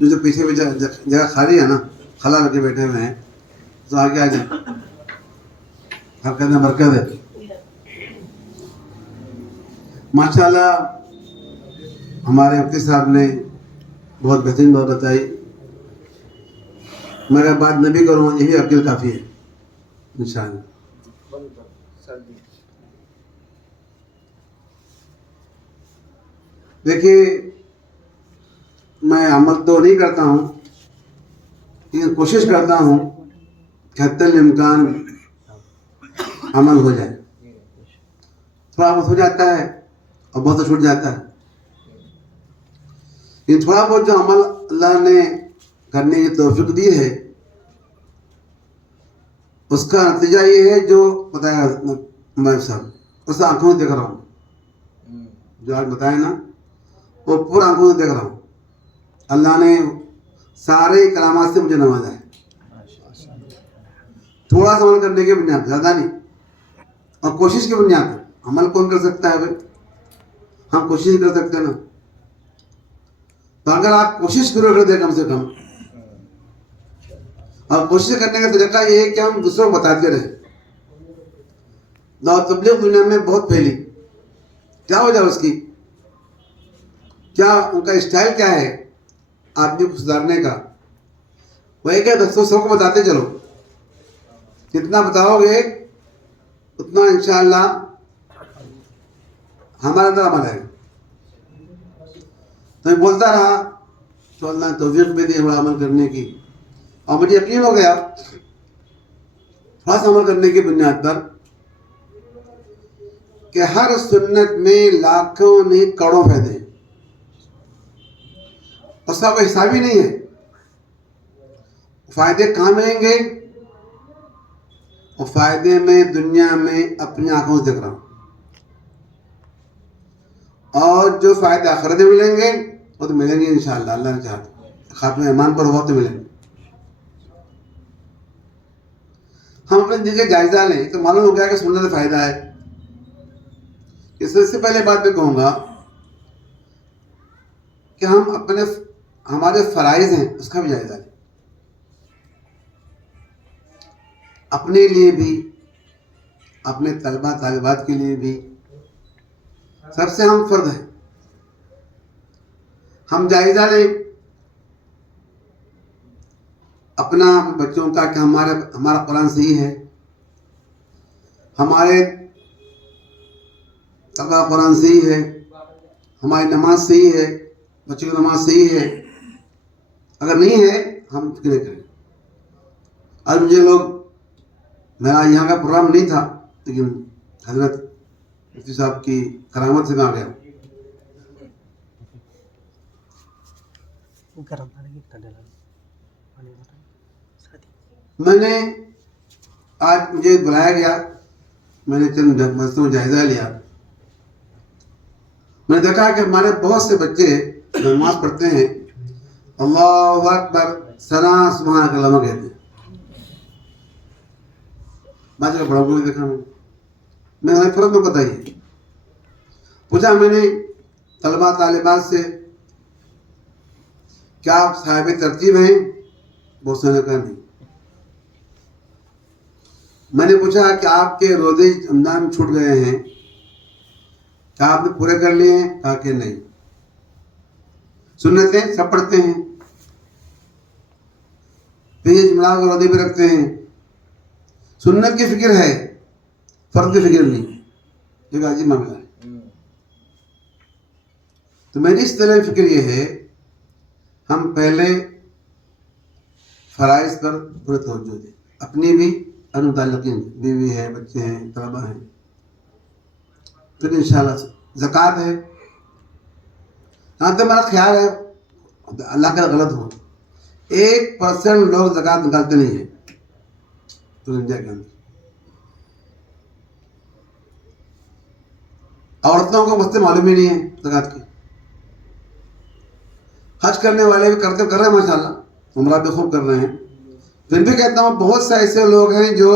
جو پیچھے بھی جگہ خالی ہے نا، خلا لگے بیٹھے ہوئے ہیں، تو آگے آ جائیں، حرکت میں برکت ہے۔ ماشاءاللہ ہمارے مفتی صاحب نے بہت بہترین بات بتائی، میں اگر بات نہ بھی کروں یہی عقل کافی ہے انشاءاللہ۔ دیکھیے میں عمل تو نہیں کرتا ہوں، لیکن کوشش کرتا ہوں کہ حتی الامکان عمل ہو جائے۔ تھوڑا بہت ہو جاتا ہے اور بہت چھوٹ جاتا ہے. لیکن تھوڑا بہت جو عمل اللہ نے کرنے کی توفیق دی ہے اس کا نتیجہ یہ ہے جو بتایا میں صاحب اس آنکھوں سے دیکھ رہا ہوں. جو آج بتایا نا وہ پورا آنکھوں سے دیکھ رہا ہوں. اللہ نے سارے کلامات سے مجھے نوازا ہے. تھوڑا سا عمل کرنے کی بنیاد، زیادہ نہیں، اور کوشش کی بنیاد. عمل کون کر سکتا ہے بھائی؟ ہم کوشش کر سکتے ہیں نا. تو اگر آپ کوشش کرو کر دیں کم سے کم، اور کوشش کرنے کا طریقہ یہ ہے کہ ہم دوسروں کو بتاتے رہیں. دعوت تبلیغ دنیا میں بہت پھیلی. کیا وجہ اس کی؟ کیا ان کا اسٹائل کیا ہے آدمی کو سدھارنے کا؟ وہ یہ کہ دوستوں کو بتاتے چلو. جتنا بتاؤ گے اتنا انشاءاللہ ہمارے اندر عمل ہے. تو میں بولتا رہا تو اللہ نے توفیق بھی دی بڑا عمل کرنے کی. اور مجھے یقین ہو گیا تھوڑا سا عمل کرنے کی بنیاد پر کہ ہر سنت میں لاکھوں نہیں کروڑوں فائدے ہیں. اس کا کوئی حساب ہی نہیں ہے. فائدے کہاں ملیں گے؟ اور فائدے میں دنیا میں اپنی آنکھوں سے دیکھ رہا ہوں. اور جو فائدے آخرت میں ملیں گے وہ تو ملیں گے انشاءاللہ. اللہ نے چاہا خاتمہ ایمان پر ہوا تو ملیں گے. ہم اپنے دل کا جائزہ لیں تو معلوم ہو گیا کہ سننے سے فائدہ ہے. اس سے پہلے بات میں کہوں گا کہ ہم ہمارے فرائض ہیں اس کا بھی جائزہ لیں. اپنے لیے بھی، اپنے طلبہ طالبات کے لیے بھی. سب سے ہم فرد ہیں. ہم جائزہ لیں اپنا بچوں کا کہ ہمارا قرآن صحیح ہے، ہمارے طلبہ قرآن صحیح ہے، ہماری نماز صحیح ہے، بچوں کی نماز صحیح ہے. اگر نہیں ہے ہم فکر کریں. آج مجھے میرا یہاں کا پروگرام نہیں تھا لیکن حضرت مفتی صاحب کی کرامت سے میں آ گیا. میں نے آج مجھے بلایا گیا، میں نے چند مسئلوں کا جائزہ لیا. میں نے دیکھا کہ ہمارے بہت سے بچے نماز پڑھتے ہیں اللہ اکبر ثنا سبحانک اللہم کہتے ہیں. بات کا بڑا بھی دیکھا میں نے فرق میں بتائیے. پوچھا میں نے طلبہ طالبات سے کیا آپ صاحب ترتیب ہیں؟ بہت سے نے کہا نہیں. میں نے پوچھا کہ آپ کے روزے رمضان چھوٹ گئے ہیں، کیا آپ نے پورے کر لیے ہیں؟ کہا کہ نہیں. سنتیں سب پڑھتے ہیں، پیج ملا کر روزے بھی رکھتے ہیں. سنت کی فکر ہے، فرض کی فکر نہیں. ایک عجیب معاملہ ہے. تو میری اس طرح فکر یہ ہے ہم پہلے فرائض پر پورے توجہ دیں. اپنی بھی اور متعلقین، بیوی ہے، بچے ہیں، طلبہ ہیں. پھر انشاءاللہ زکوٰۃ ہے. ہاں تو میرا خیال ہے اللہ کا غلط ہو 1% لوگ زکوٰۃ نکالتے نہیں ہیں تو انڈیا کے اندر. عورتوں کو مسئلے معلوم ہی نہیں ہے زکوٰۃ کی. حج کرنے والے بھی کر رہے ہیں ماشاءاللہ، عمرہ بھی خوب کر رہے ہیں. پھر بھی کہتا ہوں بہت سے ایسے لوگ ہیں جو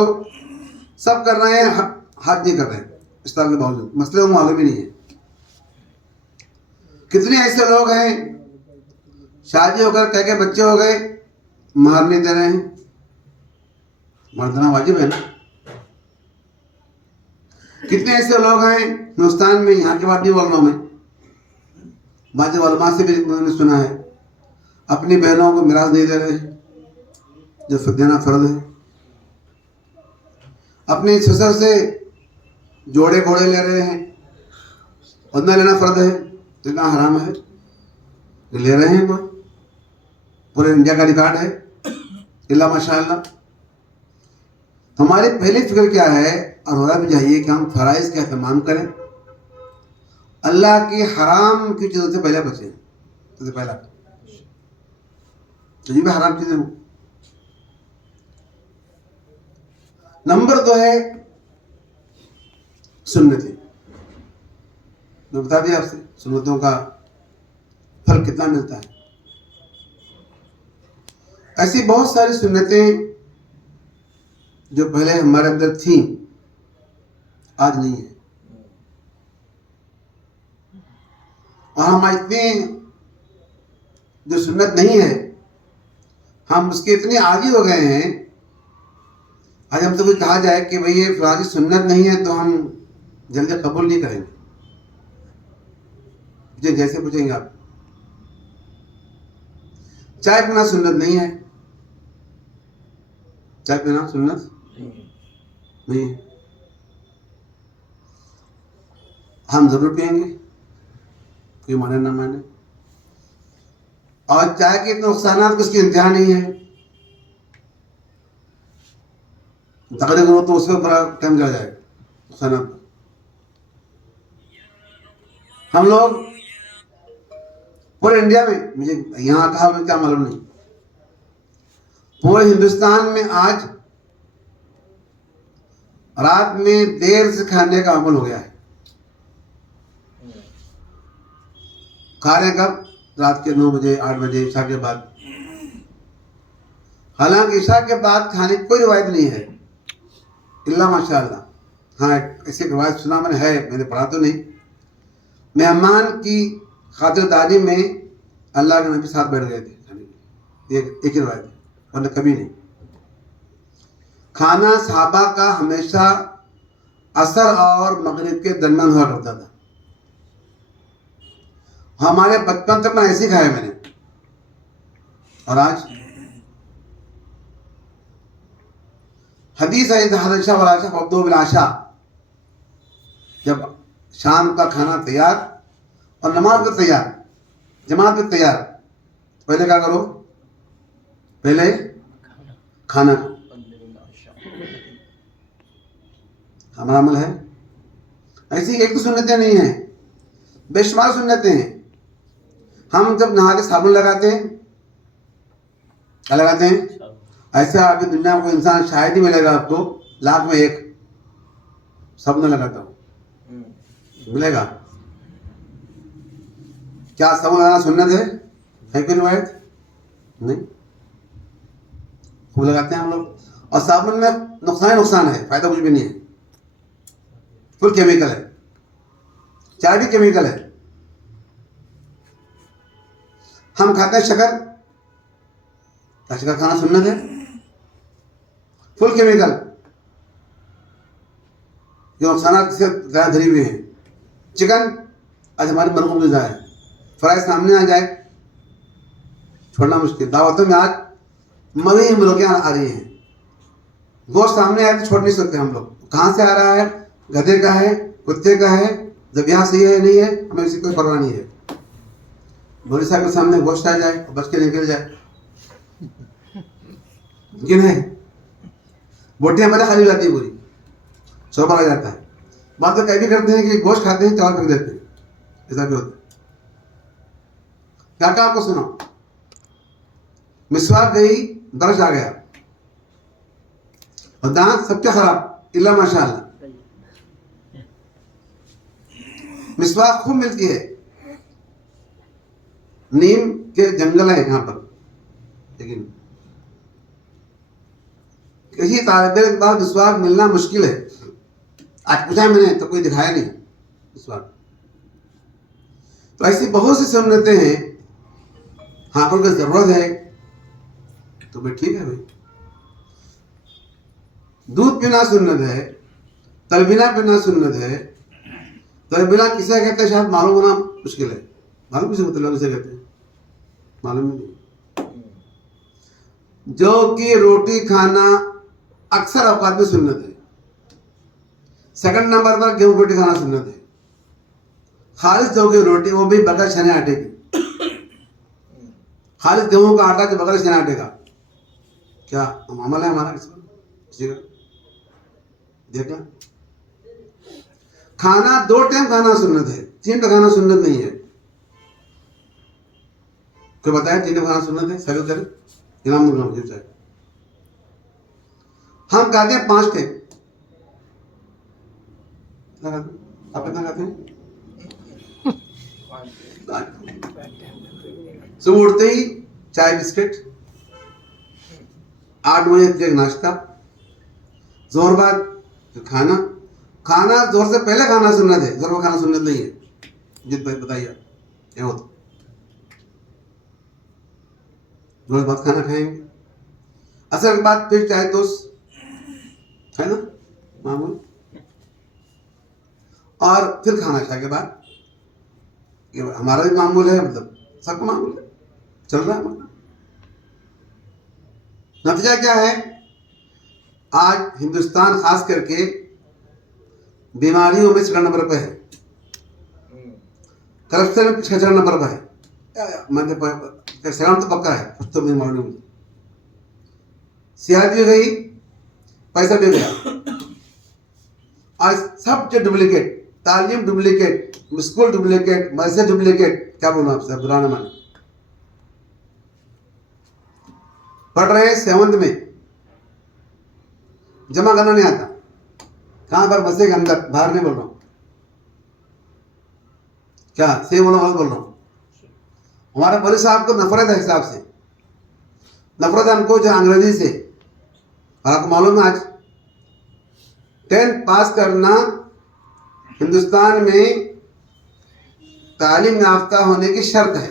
سب کر رہے ہیں، حج نہیں کر رہے ہیں. اس طرح کے باوجود مسئلے کو معلوم ہی نہیں ہے. کتنے ایسے لوگ ہیں شادی ہو کر کہہ کے بچے ہو گئے مہر نہیں دے رہے ہیں. مردنا واجب ہے نا. کتنے ایسے لوگ ہیں ہندوستان میں، یہاں کے بعد بھی علماء میں، بعض علماء سے بھی میں نے سنا ہے اپنی بہنوں کو میراث نہیں دے رہے ہیں جو دینا فرض ہے. اپنی سسر سے جوڑے گھوڑے لے رہے ہیں اور نہ لینا فرض ہے تو اتنا حرام ہے. لے رہے ہیں کوئی پورے انڈیا کا ریکارڈ ہے اللہ ماشاء اللہ. ہماری پہلی فکر کیا ہے اور ہونا بھی چاہیے کہ ہم فرائض کا اہتمام کریں اللہ کی حرام کی چیزوں سے پہلے بچیں، سب سے پہلا جو بھی حرام چیزیں ہوں۔ نمبر 2 ہے سنتیں، میں بتا دیا آپ سے سنتوں کا پھل کتنا ملتا ہے۔ ایسی بہت ساری سنتیں جو پہلے ہمارے اندر تھیں آج نہیں ہیں، اور ہم اتنے جو سنت نہیں ہے ہم اس کے اتنے عادی ہو گئے ہیں، آج ہم سے کوئی کہا جائے کہ بھئی یہ فلاں کی سنت نہیں ہے تو ہم جلدی قبول نہیں کریں گے، جیسے پوچھیں گے آپ چائے پینا سنت نہیں ہے، چائے پینا سنت نہیں ہے، ہم ضرور پئیں گے، کوئی مانے نہ مانے، اور چائے کے اتنے نقصانات کو اس کی انتہا نہیں ہے، تقریر کرو تو اس میں بڑا ٹائم جا جائے گا نقصانات۔ ہم لوگ پورے انڈیا میں، مجھے یہاں کا حال میں کیا معلوم نہیں، پورے ہندوستان میں آج رات میں دیر سے کھانے کا عمل ہو گیا ہے۔ کھا رہے کب؟ رات کے 9 بجے 8 بجے عشاء کے بعد، حالانکہ عشاء کے بعد کھانے کی کوئی روایت نہیں ہے اللہ ماشاء اللہ۔ ہاں ایسی روایت سنا میں نے پڑھا تو نہیں، مہمان کی خاطرداری میں اللہ کے نبی ساتھ بیٹھ گئے تھے کھانے کے لیے، ایک ہی روایت ہے، ورنہ کبھی نہیں۔ کھانا صحابہ کا ہمیشہ عصر اور مغرب کے درمیان ہوا کرتا تھا، ہمارے بچپن تک میں ایسے ہی کھایا میں نے، اور آج حدیث ہے حدیث عبدو بالعشاء، جب شام کا کھانا تیار اور نماز بھی تیار، جماعت بھی تیار، پہلے کیا کرو؟ پہلے کھانا کھاؤ۔ ہمارا عمل ہے ایسی ایک تو سنتیں نہیں ہیں، بے شمار سنتیں ہیں۔ ہم جب نہاتے صابن لگاتے ہیں، کیا لگاتے ہیں؟ ایسا ابھی دنیا میں کوئی انسان شاید ہی ملے گا آپ کو 1,00,000 میں 1 صابن لگاتا ہوں، ملے گا؟ کیا صابن لگانا سنت ہے کوئی روایت؟ نہیں، خوب لگاتے ہیں ہم لوگ، اور صابن میں نقصان ہے، فائدہ کچھ بھی نہیں ہے، فل کیمیکل ہے، چائے بھی کیمیکل ہے۔ ہم کھاتے ہیں شکر، کیا شکر کھانا سنت ہے؟ فل کیمیکل، جو نقصانات سے زیادہ دھری ہوئے ہیں۔ چکن آج ہماری مرغوب غذا ہے، فرائی سامنے آ جائے چھوڑنا مشکل، دعوتوں میں آج مری مرغیاں آ رہی ہیں، گوشت سامنے آئے تو چھوڑ نہیں سکتے ہم لوگ، کہاں سے آ رہا ہے، گدھے کا ہے، کتے کا ہے، ذبیحہ صحیح ہے نہیں ہے ہمیں اس کی کوئی پرواہ نہیں ہے۔ بولی صاحب کے سامنے گوشت آ جائے اور بچ کے نکل جائے، ممکن ہے؟ بوٹیاں پہلے خالی ہو جاتی ہے، پوری شوربہ لگ جاتا ہے، بعد میں کہیں بھی کرتے ہیں کہ گوشت کھاتے ہیں چاول پھینک دیتے ہیں، ایسا بھی ہوتا ہے۔ کیا آپ کو سنا؟ مسواک گئی، برش آ گیا، اور دانت سب کے خراب الا ماشاء اللہ۔ مسواک خوب ملتی ہے، نیم کے جنگل ہے یہاں پر، لیکن کسی طالب علم کے پاس مسواک ملنا مشکل ہے۔ آج پوچھا میں نے تو کوئی دکھایا نہیں مسواک۔ تو ایسی بہت سی سنتیں ہیں، ہاں پر اگر ضرورت ہے تو بھائی ٹھیک ہے بھائی، دودھ پینا سنت ہے، تلبینہ پینا سنت ہے۔ تلبینہ کسے کہتے ہیں شاید معلوم ہونا مشکل ہے، معلوم کسے کہتے ہیں؟ معلوم نہیں۔ جو کہ روٹی کھانا اکثر اوقات میں سنت ہے۔ سیکنڈ نمبر پر گیہوں روٹی کھانا سنت ہے، خالص جو کہ روٹی، وہ بھی بغیر چھنے آٹے کی، خالص گیہوں کا آٹا جو بغیر چھنے آٹے کا۔ کیا عمل ہے ہمارا اس پر؟ دیکھنا، کھانا 2 ٹائم کھانا سنت ہے, 3 ٹائم کھانا سنت نہیں ہے. کوئی بتائے 3 ٹائم کھانا سنت ہے؟ سبھی کرے امام مجھے چاہے. ہم کھاتے ہیں 5 ٹائم. آپ کتنا کھاتے ہیں؟ صبح اٹھتے ہی چائے بسکٹ, 8 بجے تک ناشتہ, زور بعد کھانا. کھانا زور سے پہلے کھانا سنت ہے, زور میں کھانا سنت نہیں ہے. جت بھائی بتائیے کیا ہوتا زور بعد کھانا کھائیں گے, اثر کے بعد پھر چائے توست ہے نا معمول, اور پھر کھانا کھائے کے بعد یہ ہمارا بھی معمول ہے, مطلب سب کا معمول ہے, چل رہا ہے ہمارا. نتیجہ کیا ہے؟ آج ہندوستان خاص کر کے بیماریوں میں 2 نمبر پہ ہے, کرپشن میں 6 نمبر پہ ہے. 7 تو پکا ہے تو بیماریوں میں. صحت بھی گئی, پیسہ بھی گیا. آج سب چیز ڈپلیکیٹ, تعلیم ڈپلیکیٹ, اسکول ڈپلیکیٹ, مدرسے ڈپلیکیٹ. کیا بولوں آپ سے, برانا مانے پڑھ رہے ہیں 7th میں, جمع کرنا نہیں آتا. کہاں پر بسے کے اندر, باہر نہیں بول رہا ہوں. کیا صحیح بول رہا ہوں, بول رہا ہوں. ہمارے مولوی صاحب کو نفرت ہے حساب سے, نفرت ہے ہم کو جو انگریزی سے. اور آپ کو معلوم ہے آج 10th پاس کرنا ہندوستان میں تعلیم یافتہ ہونے کی شرط ہے,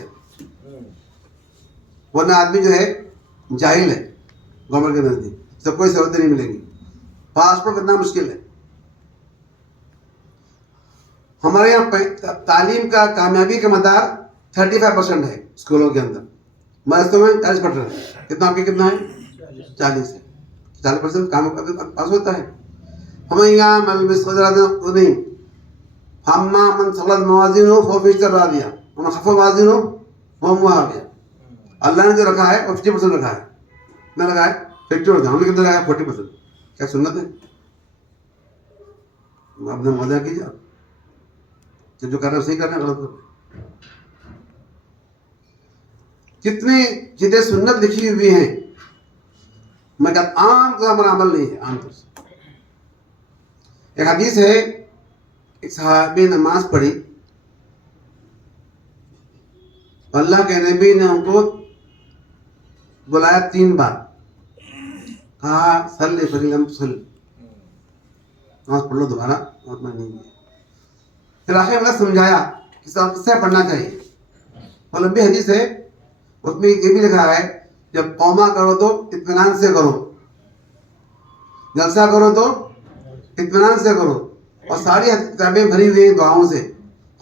ورنہ آدمی جو ہے جاہل ہے. گورنمنٹ کے نزدیک سب کوئی سہولتیں نہیں ملیں گی, پاسپورٹ کرنا مشکل ہے. ہمارے یہاں تعلیم کا کامیابی کا مدار 35% ہے اسکولوں کے اندر, مدرسوں میں 40% ہے. کتنا آپ کے کتنا ہے؟ 40 ہے. 40% کام پاس ہوتا ہے. ہمیں یہاں نہیں, ہم من ثقلت موازین ہو وہ فیصد را دیا, ہم خف موازین ہو وہ معاویہ. اللہ نے جو رکھا ہے وہ 50% رکھا ہے, نہ رکھا ہے 50%. ہم نے کتنا رکھا ہے 40%. کیا سنت ہے؟ اپنے مزہ کیجیے آپ, جو کر رہے صحیح کر رہے ہیں, غلط کر رہے ہیں. کتنی چیزیں سنت لکھی ہوئی ہیں, میں کہتا عام طور ہمارا عمل نہیں ہے. عام طور سے ایک حدیث ہے, ایک صحابی نماز پڑھی, اللہ کے نبی نے ان کو بلایا 3 بار, کہا صلی فری لم تصلی, نماز پڑھ لو دوبارہ, اور میں نہیں. پھر آخر میں سمجھایا کہ کس سے پڑھنا چاہیے. اور لمبی حدیث ہے, اس میں یہ بھی لکھا ہے جب قوما کرو تو اطمینان سے کرو, جلسہ کرو تو اطمینان سے کرو. اور ساری کتابیں بھری ہوئی دعاؤں سے,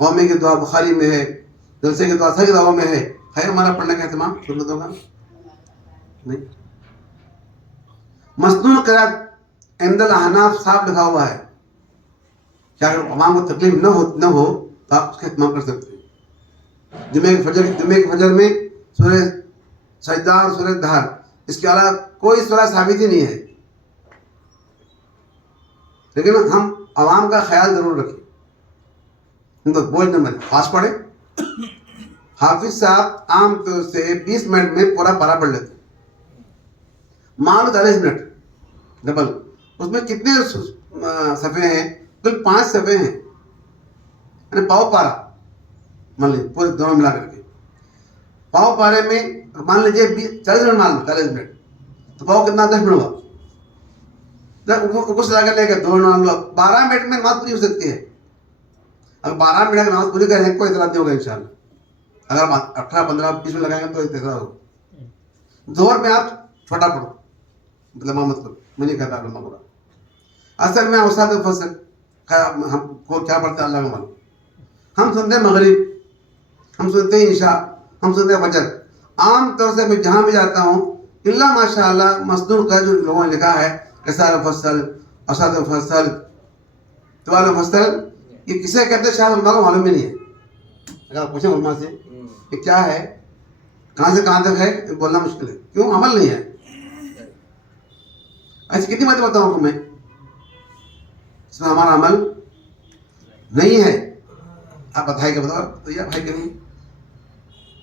قومی کی دعا بخاری میں ہے, جلسے کی دعا ساری دعاؤں میں ہے. ہمارا پڑھنے کا اہتمام سنتوں کا نہیں. مسنون قرات عند الاحناف صاحب لکھا ہوا ہے کہ اگر عوام کو تکلیف نہ ہو تو آپ اس کا اہتمام کر سکتے ہیں. جمعہ کے فجر میں سورہ سجدہ اور سورہ دہر, اس کے علاوہ کوئی سورہ ثابت ہی نہیں ہے. لیکن ہم عوام کا خیال ضرور رکھیں, ان کو بوجھ نہ بنے. خاص پڑھے, حافظ صاحب عام طور سے 20 منٹ میں پورا پارا پڑھ لیتے, مان لو 40 منٹ ڈبل. اس میں کتنے صفحے ہیں؟ کل 5 صفحے ہیں, یعنی پاؤ پارا مان لیجیے پورے دونوں ملا کر کے. پاؤ پارے میں مان لیجیے 40 منٹ, مان لو 40 منٹ, تو پاؤ کتنا 10 منٹ ہوا. اوپر سے لگا لے کے 2 منٹ 12 منٹ میں نماز پوری ہو سکتی ہے. اگر 12 منٹ کی نماز پوری کریں کوئی اعتراض نہیں ہوگا انشاءاللہ. اگر 18 15 20 منٹ لگائیں گے تو اعتراض ہوگا. ظہر میں آپ چھوٹا پڑھو, لمبا مت کرو, میں نہیں کہتا لمبا پڑھا. اصل میں استاد فصل ہم کو کیا پڑھتا ہے اللہ کا معلوم. ہم سنتے ہیں مغرب, ہم سنتے ہیں عشاء, ہم سنتے ہیں فجر. عام طور سے میں جہاں بھی جاتا ہوں اللہ ماشاء اللہ مسنون کا جو لوگوں نے لکھا ہے قصار فصل, اسد فصل, طوال فصل, یہ کسے کہتے ہیں شاید علماء کو معلوم ہی نہیں ہے. اگر آپ پوچھیں علماء سے کہ کیا ہے, کہاں سے کہاں تک ہے, بولنا مشکل ہے. کیوں؟ عمل نہیں ہے. ایسی کتنی باتیں بتاؤں کو میں, اس میں ہمارا عمل نہیں ہے. آپ بتائیں کہ بتاؤ تو یہ بھائی کہیں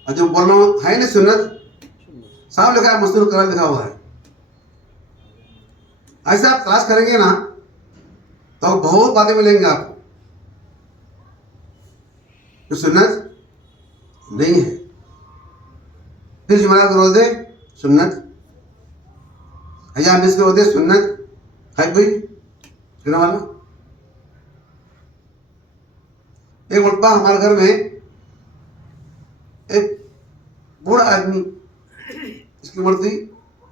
اور جو بول رہا ہوں ہے نہیں سنت صاحب لکھا ہے مستور قرار لکھا ہوا ہے. ایسے آپ تلاش کریں گے نا تو بہت باتیں ملیں گے آپ کو جو سنت نہیں ہے. پھر جمعرات روزے سنت, ایام اس کے روزے سنت ہے کوئی سننے والا. ایک مرتبہ ہمارے گھر میں ایک بوڑھا آدمی, اس کی عمر تھی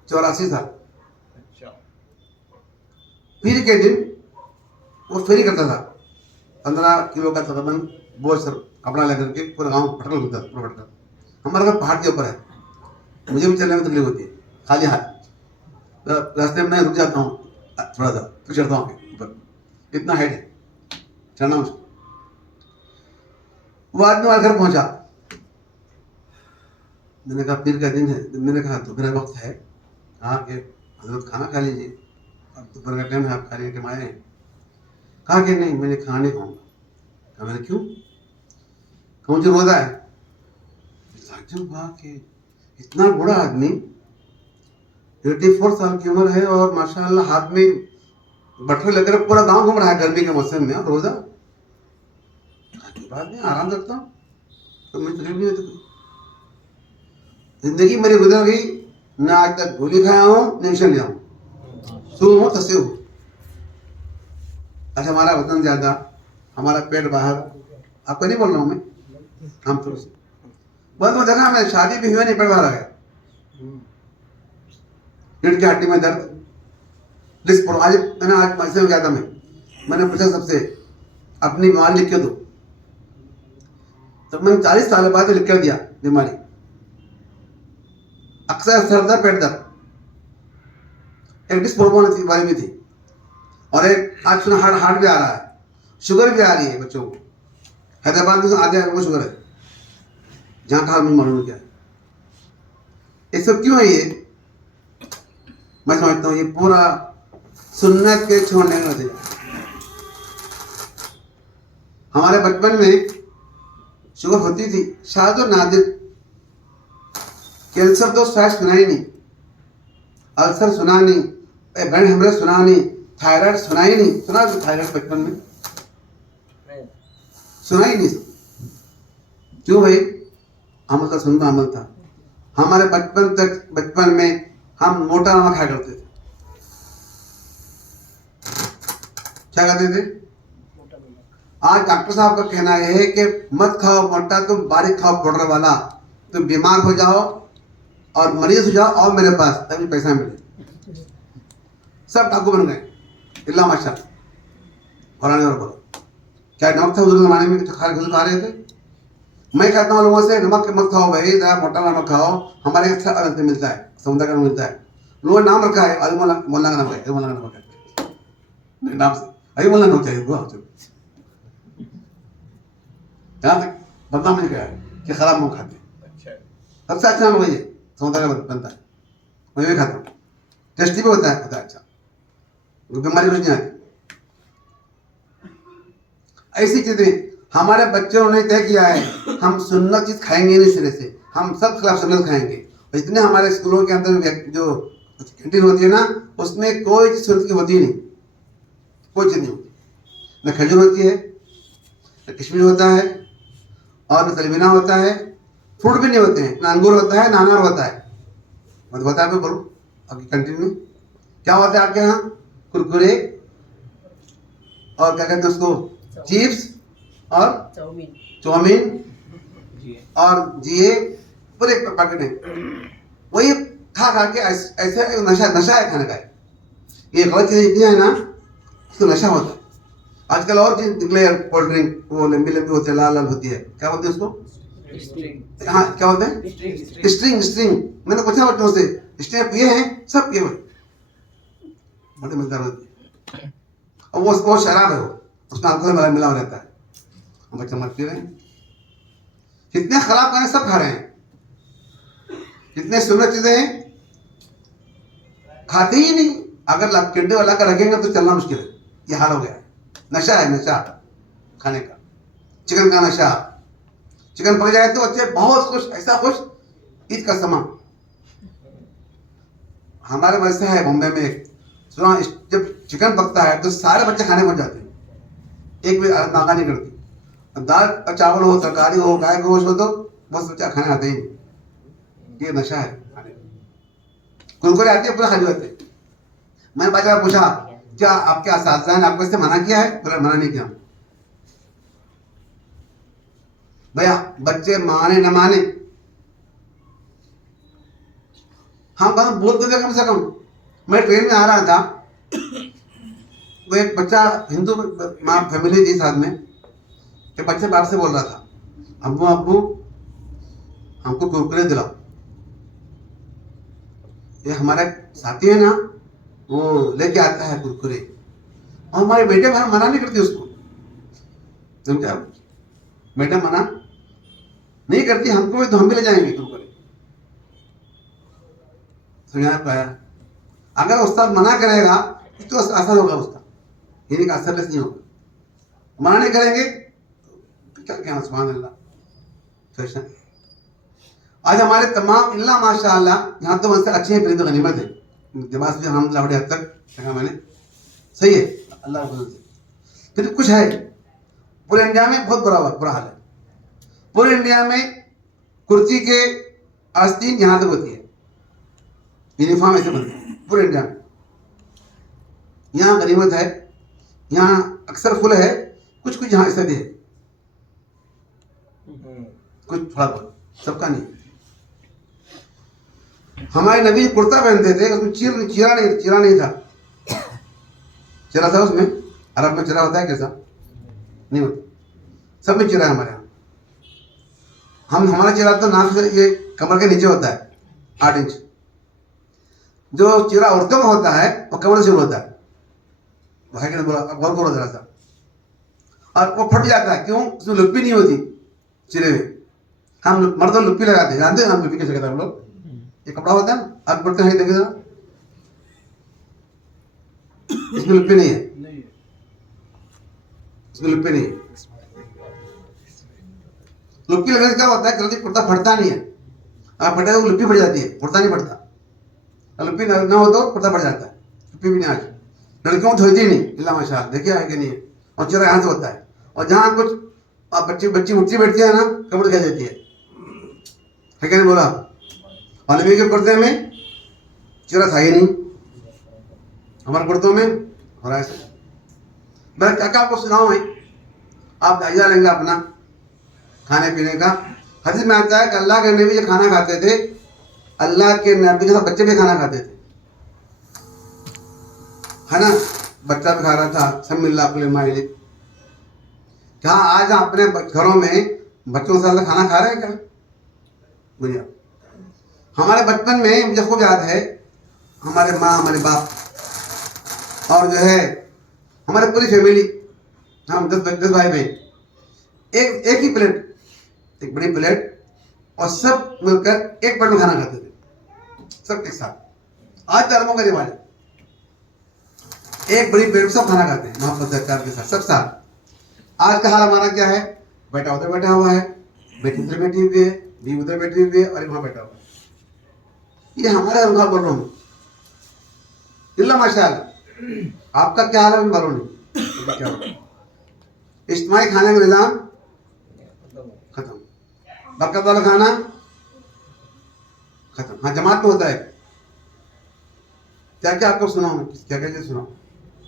84 سال. پیر کے دن وہ فیری کرتا تھا, 15 کلو کا تقریباً بوجھ سر کپڑا لے کر کے پورا گاؤں پٹکل گھومتا تھا. ہمارا گھر پہاڑ کے اوپر ہے, مجھے بھی چلنے میں تکلیف ہوتی ہے خالی ہاتھ. راستے میں رک جاتا ہوں تھوڑا سا, پھر چڑھتا ہوں اوپر, اتنا ہائٹ ہے چڑھنا مجھ کو. وہ آدمی ہمارے گھر پہنچا. میں نے کہا پیر کا دن ہے. میں نے کہا دوپہر وقت ہے, کہا کہ حضرت کھانا کھا لیجیے, اب دوپہر کا ٹائم ہے, آپ کھانے کے آئے ہیں. کہا کہ نہیں میں نے کھانا نہیں کھاؤں گا. کہا میں نے کیوں؟ کہ مجھے روزہ ہے. کہا کہ اتنا بوڑھا آدمی 84 سال کی عمر ہے اور ماشاء اللہ ہاتھ میں بٹر لے کر پورا گاؤں گھوم رہا ہے گرمی کے موسم میں, اور روزہ بعد میں آرام رکھتا ہوں تو مجھے تکلیف نہیں ہوتی. زندگی میری گزر گئی, نہ آج تک گولی کھایا ہوں نہ انجیکشن لیا ہوں, سو ہوں تسے ہوں. اچھا ہمارا وطن زیادہ, ہمارا پیٹ باہر, آپ کو نہیں بول رہا ہوں میں, ہم تو بس وہ دیکھا میں شادی بھی ہوئی نہیں, پیٹ باہر آ گیا, پیٹ کی ہڈی میں درد. لسٹ پڑھو. آج میں نے آج پیسے میں گیا تھا, میں نے پوچھا سب سے اپنی بیماری لکھ کے دو, تو میں نے 40 سال بعد لکھ کر دیا بیماری. اکثر سر درد, پیٹ درد, ایک ڈسپروبون کی بیماری بھی تھی, اور ایک آج سنا ہارٹ بھی آ رہا ہے, شوگر بھی آ رہی ہے بچوں کو. حیدرآباد میں آدھے کو شوگر ہے, جہاں کہا مجھے معلوم کیا ہے. یہ سب کیوں ہے؟ یہ میں سمجھتا ہوں یہ پورا سنت کے چھوڑنے کا نتیجہ. ہمارے بچپن میں شوگر ہوتی تھی, شاید و نادر. کینسر تو شاید سنا ہی نہیں, السر سنا نہیں, برین ہیمریج سنا نہیں, تھائرائڈ سنا ہی نہیں. سنا تھائرائڈ بچپن میں سنا ہی نہیں. کیوں بھائی؟ عمل کا سننا عمل تھا. ہمارے بچپن میں ہم موٹا نمک کھایا کرتے تھے. کیا کہتے تھے؟ آج ڈاکٹر صاحب کا کہنا یہ ہے کہ مت کھاؤ موٹا, تم باریک کھاؤ پاؤڈر والا. تم بیمار ہو جاؤ اور مریض ہو جاؤ اور میرے پاس تبھی پیسہ ملے. سب ڈاکو بن گئے اللہ ماشاء اللہ. قرآن اور بولو کیا نمک تھا حضور کے زمانے میں؟ کھا رہے تھے. میں کہتا ہوں لوگوں سے نمک مت کھاؤ بھائی, ذرا موٹا نمک کھاؤ. ہمارے اچھا الگ ملتا ہے, سمندر کا ملتا ہے. لوگوں نے نام رکھا ہے مولانا کا نام ہے, مولانا کا نمک ہے نام سے. ابھی مولانا نمک چاہیے. جہاں تک بدنام نہیں کہا ہے کہ خراب نمک کھاتے ہیں. سب سے اچھا نمک یہ سمندر کا بنتا ہے, میں بھی کھاتا ہوں. ٹیسٹی بھی ہوتا ہے اچھا, بیماری کچھ نہیں آتی. ایسی چیزیں ہمارے بچوں نے طے کیا ہے, ہم سنت چیز کھائیں گے نہیں سرے سے, ہم سب خلاف سنت کھائیں گے. اتنے ہمارے اسکولوں کے اندر جو کینٹین ہوتی ہے نا, اس میں کوئی چیز سنت کی ہوتی ہی نہیں, کوئی چیز نہیں ہوتی. نہ کھجور ہوتی ہے, نہ کشمش ہوتا ہے, اور نہ تلبینہ ہوتا ہے. فروٹ بھی نہیں ہوتے ہیں, نہ انگور ہوتا ہے نہ انار ہوتا ہے. میں بتا میں بولوں آپ کی کنٹین میں کیا ہوتا ہے آپ کے یہاں؟ کرکرے اور کیا کہتے ہیں اس کو, چپس اور چاؤمین اور جیے, پورے پیکٹ ہیں. وہی کھا کھا کے ایسے نشہ ہے کھانے کا. یہ غلط چیزیں اتنی ہیں نا, اس کو نشہ ہوتا ہے. آج کل اور چیز نکلے, کولڈ ڈرنک وہ لمبی لمبی ہوتی ہے, لال لال ہوتی ہے, کیا بولتے ہیں اس کو؟ ہاں کیا ہوتا ہے؟ اسٹرنگ. میں نے پوچھا بچوں سے اسٹرنگ پیے ہیں؟ سب پیے بھائی, بڑے مزیدار ہوتی ہے. اور وہ شراب ہے, وہ اس میں الکوہل ملا ہوا رہتا ہے. ہم بچے مت پی رہے ہیں. کتنے خراب کھانے سب کھا رہے ہیں. کتنے سنت چیزیں ہیں کھاتے ہی نہیں. اگر کنڈے والا کا رکھیں گے تو چلنا مشکل ہے. یہ حال ہو گیا ہے. نشہ ہے نشہ. کھانے کا. چکن کا نشہ, چکن پک جائے تو بچے بہت خوش, ایسا خوش عید کا سما. ہمارے ویسے ہے بمبے میں ایک سنا, جب چکن پکتا ہے تو سارے بچے کھانے پہنچ جاتے ہیں, ایک بھی ناکا نہیں کرتی. دال اور چاول ہو, ترکاری ہو, گائے کا گوشت ہو تو بس بچہ کھانے آتے ہی. یہ نشہ ہے. کرکرے آتے ہیں پورا خالی ہوتے. میں نے بچہ پوچھا کیا آپ کے اساتذہ نے آپ کو اس سے منع کیا ہے؟ پورا منع نہیں کیا. بھیا بچے مانے نہ مانے, ہم بولتے تھے کم سے کم. میں ٹرین میں آ رہا تھا, وہ ایک بچہ ہندو ماں فیملی تھی ساتھ میں, ایک بچے باپ سے بول رہا تھا ابو ابو ہم کو کرکرے دلاؤ. یہ ہمارے ساتھی ہے نا, وہ لے کے آتا ہے کرکرے, اور ہمارے بیٹے منع نہیں کرتے اس کو. سمجھا, بیٹا منع نہیں کرتی ہم کو بھی, تو ہم بھی لے جائیں گے کرکرے. سمجھا پایا. اگر استاد منع کرے گا تو اثر ہوگا اس کا, یعنی کہ اثر لیس نہیں ہوگا. منع نہیں کریں گے تو کیا کہنا. سبحان اللہ. آج ہمارے تمام اللہ ماشاء اللہ یہاں تو ویسے اچھے ہیں, پرند غنیمت ہے. لباس بھی الحمد للہ بڑے حد تک دیکھا میں نے, صحیح ہے اللہ کے فضل سے. پھر کچھ ہے پورے انڈیا میں بہت برا حال ہے. پورے انڈیا میں کرتی کے آستین یہاں تک ہوتی ہے, یونیفارم ایسے بنتے ہیں پورے انڈیا میں. یہاں غنیمت ہے, یہاں اکثر فل ہے, کچھ یہاں ایسا بھی ہے, کچھ تھوڑا بہت, سب کا نہیں. ہمارے نبی کرتا پہنتے تھے, اس میں چیرا نہیں تھا. چرا تھا اس میں, عرب میں چرا ہوتا ہے کیسا نہیں ہوتا, سب میں چرا ہے ہمارے یہاں. ہمارا چرا تو ناک سے یہ کمر کے نیچے ہوتا ہے 8 انچ. جو چرا عورتوں کا ہوتا ہے وہ کمر سے شروع ہوتا ہے. غور کرو ذرا سا. اور وہ پھٹ جاتا ہے, کیوں؟ اس میں لپی نہیں ہوتی چرے میں. ہم مرد لپی لگاتے ہیں, جانتے ہیں ہم لپی کیسے کہتے ہیں ہم لوگ؟ یہ کپڑا ہوتا ہے نا, آپ پڑھتے ہیں دیکھیں ذرا, اس میں لپی نہیں ہے, اس میں لپی نہیں ہے. لپی لگنے سے کیا ہوتا ہے, جلدی کرتا پھٹتا نہیں ہے. آپ پھٹے تو لپی پھٹ جاتی ہے, کرتا نہیں پھٹتا. لپی نہ ہو تو کرتا پھٹ جاتا ہے. لپی بھی نہیں آج لڑکیوں کو دھوتی نہیں, اللہ ماشاء اللہ, دیکھیے ہے کہ نہیں ہے. اور چرا یہاں سے ہوتا ہے, اور جہاں کچھ بچی اٹھتی بیٹھتی ہے نا, کمر کہہ دیتی ہے کہ نہیں بولا. اور نبی کے کرتے میں چرا تھا ہی نہیں, ہمارے کرتوں میں ہو رہا ہے. میں کیا آپ کو سناؤں, میں آپ جائزہ لیں گے اپنا کھانے پینے کا. حدیث میں آتا ہے کہ اللہ کے نبی جو کھانا کھاتے تھے, اللہ کے نبی کے ساتھ بچے بھی کھانا کھاتے تھے, ہے نا. بچہ بھی کھا رہا تھا, سب مل رہا اپنے مائل. کیا آج ہم اپنے گھروں میں بچوں کے ساتھ کھانا کھا رہے ہیں کیا؟ بولیے. ہمارے بچپن میں مجھے خوب یاد ہے, ہمارے ماں, ہمارے باپ اور جو ہے ہماری پوری فیملی, ہم 10 بھائی بہن, ایک ہی پلیٹ, ایک بڑی پلیٹ, اور سب مل کر ایک پلیٹ میں کھانا کھاتے تھے, سب کے ساتھ. آج دھرموں کا رواج ہے, ایک بڑی پلیٹ میں سب کھانا کھاتے ہیں محبت پیار کے ساتھ, سب ساتھ. آج کا حال ہمارا کیا ہے, بیٹا ادھر بیٹھا ہوا ہے, بیٹی ادھر بیٹھی ہوئی ہے, بیوی ادھر بیٹھی ہوئی ہے, اور وہاں بیٹھا ہوا ہے. یہ ہمارا ان کا بول رہا ہوں اللہ ماشاء اللہ. آپ کا کیا حال ہے میں معلوم نہیں. اجتماعی کھانے کا نظام ختم, برکت والا کھانا ختم. ہاں جماعت میں ہوتا ہے. کیا کیا آپ کو سناؤں میں, کیا کیا سناؤں,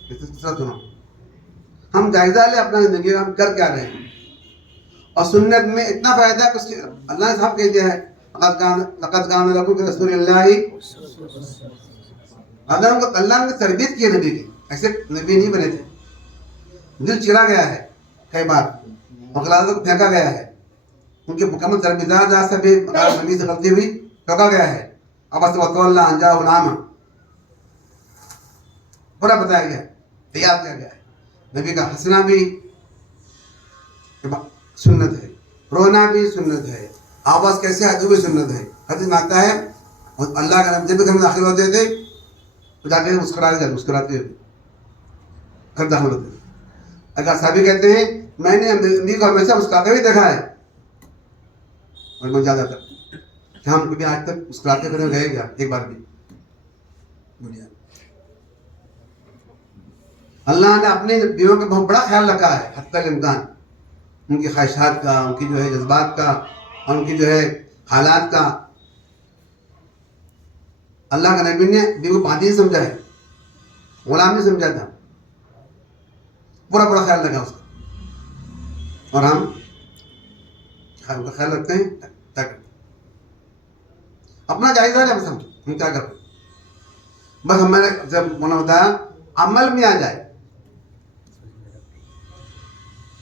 کس طرح سناؤں. ہم جائزہ لیں اپنا زندگی, ہم کر کیا رہے ہیں. اور سنت میں اتنا فائدہ ہے کہ اللہ نے صاحب کہہ دیا ہے, لقد کان لکم فی رسول اللہ, اللہ نے تربیت کی ہے نبی کی, ایسے نبی نہیں بنے تھے. دل چرا گیا ہے کئی بار, مغلازوں کو پھینکا گیا ہے, ان کی مکمل تربیت سے بھی نبی سے غلطی ہوئی, ٹوکا گیا ہے. اب اللہ انجا غلام پورا بتایا گیا, تیار کیا گیا ہے. نبی کا ہنسنا بھی سنت ہے, رونا بھی سنت ہے, آواز کیسے آتی بھی سنت ہے. حدیث میں آتا ہے اللہ کا نام جب بھی گھر میں داخل ہوتے تھے تو جا کے مسکراتے ہوئے گھر داخل ہوتے تھے. اگر صحابی کہتے ہیں میں نے امی کو ہمیشہ مسکراتے ہوئے دیکھا ہے اور میں زیادہ تر کہ ہم کبھی آج تک مسکراتے ہوئے گئے گیا ایک بار بھی دنیا. اللہ نے اپنے بیویوں کا بہت بڑا خیال رکھا ہے حتی الامکان، ان کی خواہشات کا، ان کی جو ہے جذبات کا، اور ان کی جو ہے حالات کا. اللہ کا نبی نے بیوی کو باندھی سمجھا ہے، غلام نہیں سمجھا تھا. پورا بڑا خیال رکھا اس کا. اور ہم کا خیال رکھتے ہیں کیا کرتے ہیں؟ اپنا جائزہ لیں. بس ہم کیا کرتے ہیں؟ بس ہمیں جب انہوں نے بتایا عمل میں آ جائے.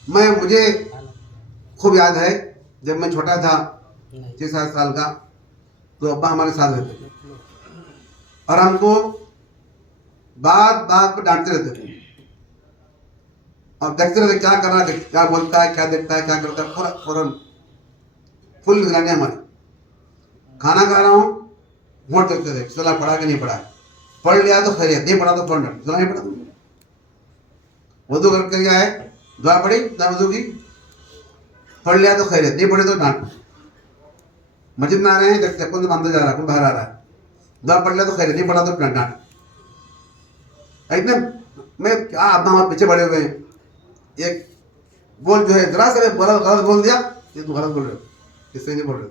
مجھے خوب یاد ہے جب میں چھوٹا تھا 6-7 سال کا تو ابا ہمارے ساتھ رہتے تھے اور ہم کو بات بات پہ ڈانٹتے رہتے تھے اور دیکھتے رہتے کیا کر رہا ہے، کیا بولتا ہے، کیا دیکھتا ہے، کیا کرتا ہے. فوراً فل نگرانی ہماری. کھانا کھا رہا ہوں ووٹ دیکھتے تھے صلاح پڑھا کہ نہیں پڑھا ہے. پڑھ لیا تو خیریت، نہیں پڑھا تو فوراً ڈانٹ. صلاح نہیں پڑھا تو وضو کر کے کیا ہے، دعا پڑھی وضو کی، پڑھ لیا تو خیریت، نہیں پڑھے تو ڈانٹ. مسجد میں آ رہے ہیں دیکھتے کون اندر جا رہا ہے کون باہر آ رہا ہے، دعا پڑھ لیا تو خیریت، نہیں پڑھا تو ڈانٹ. اتنے میں کیا ابا ہمارے پیچھے پڑے ہوئے ہیں. ایک بول جو ہے ذرا سے بولا غلط بول دیا، یہ تو غلط بول رہے ہو، اس سے نہیں بول رہے ہو.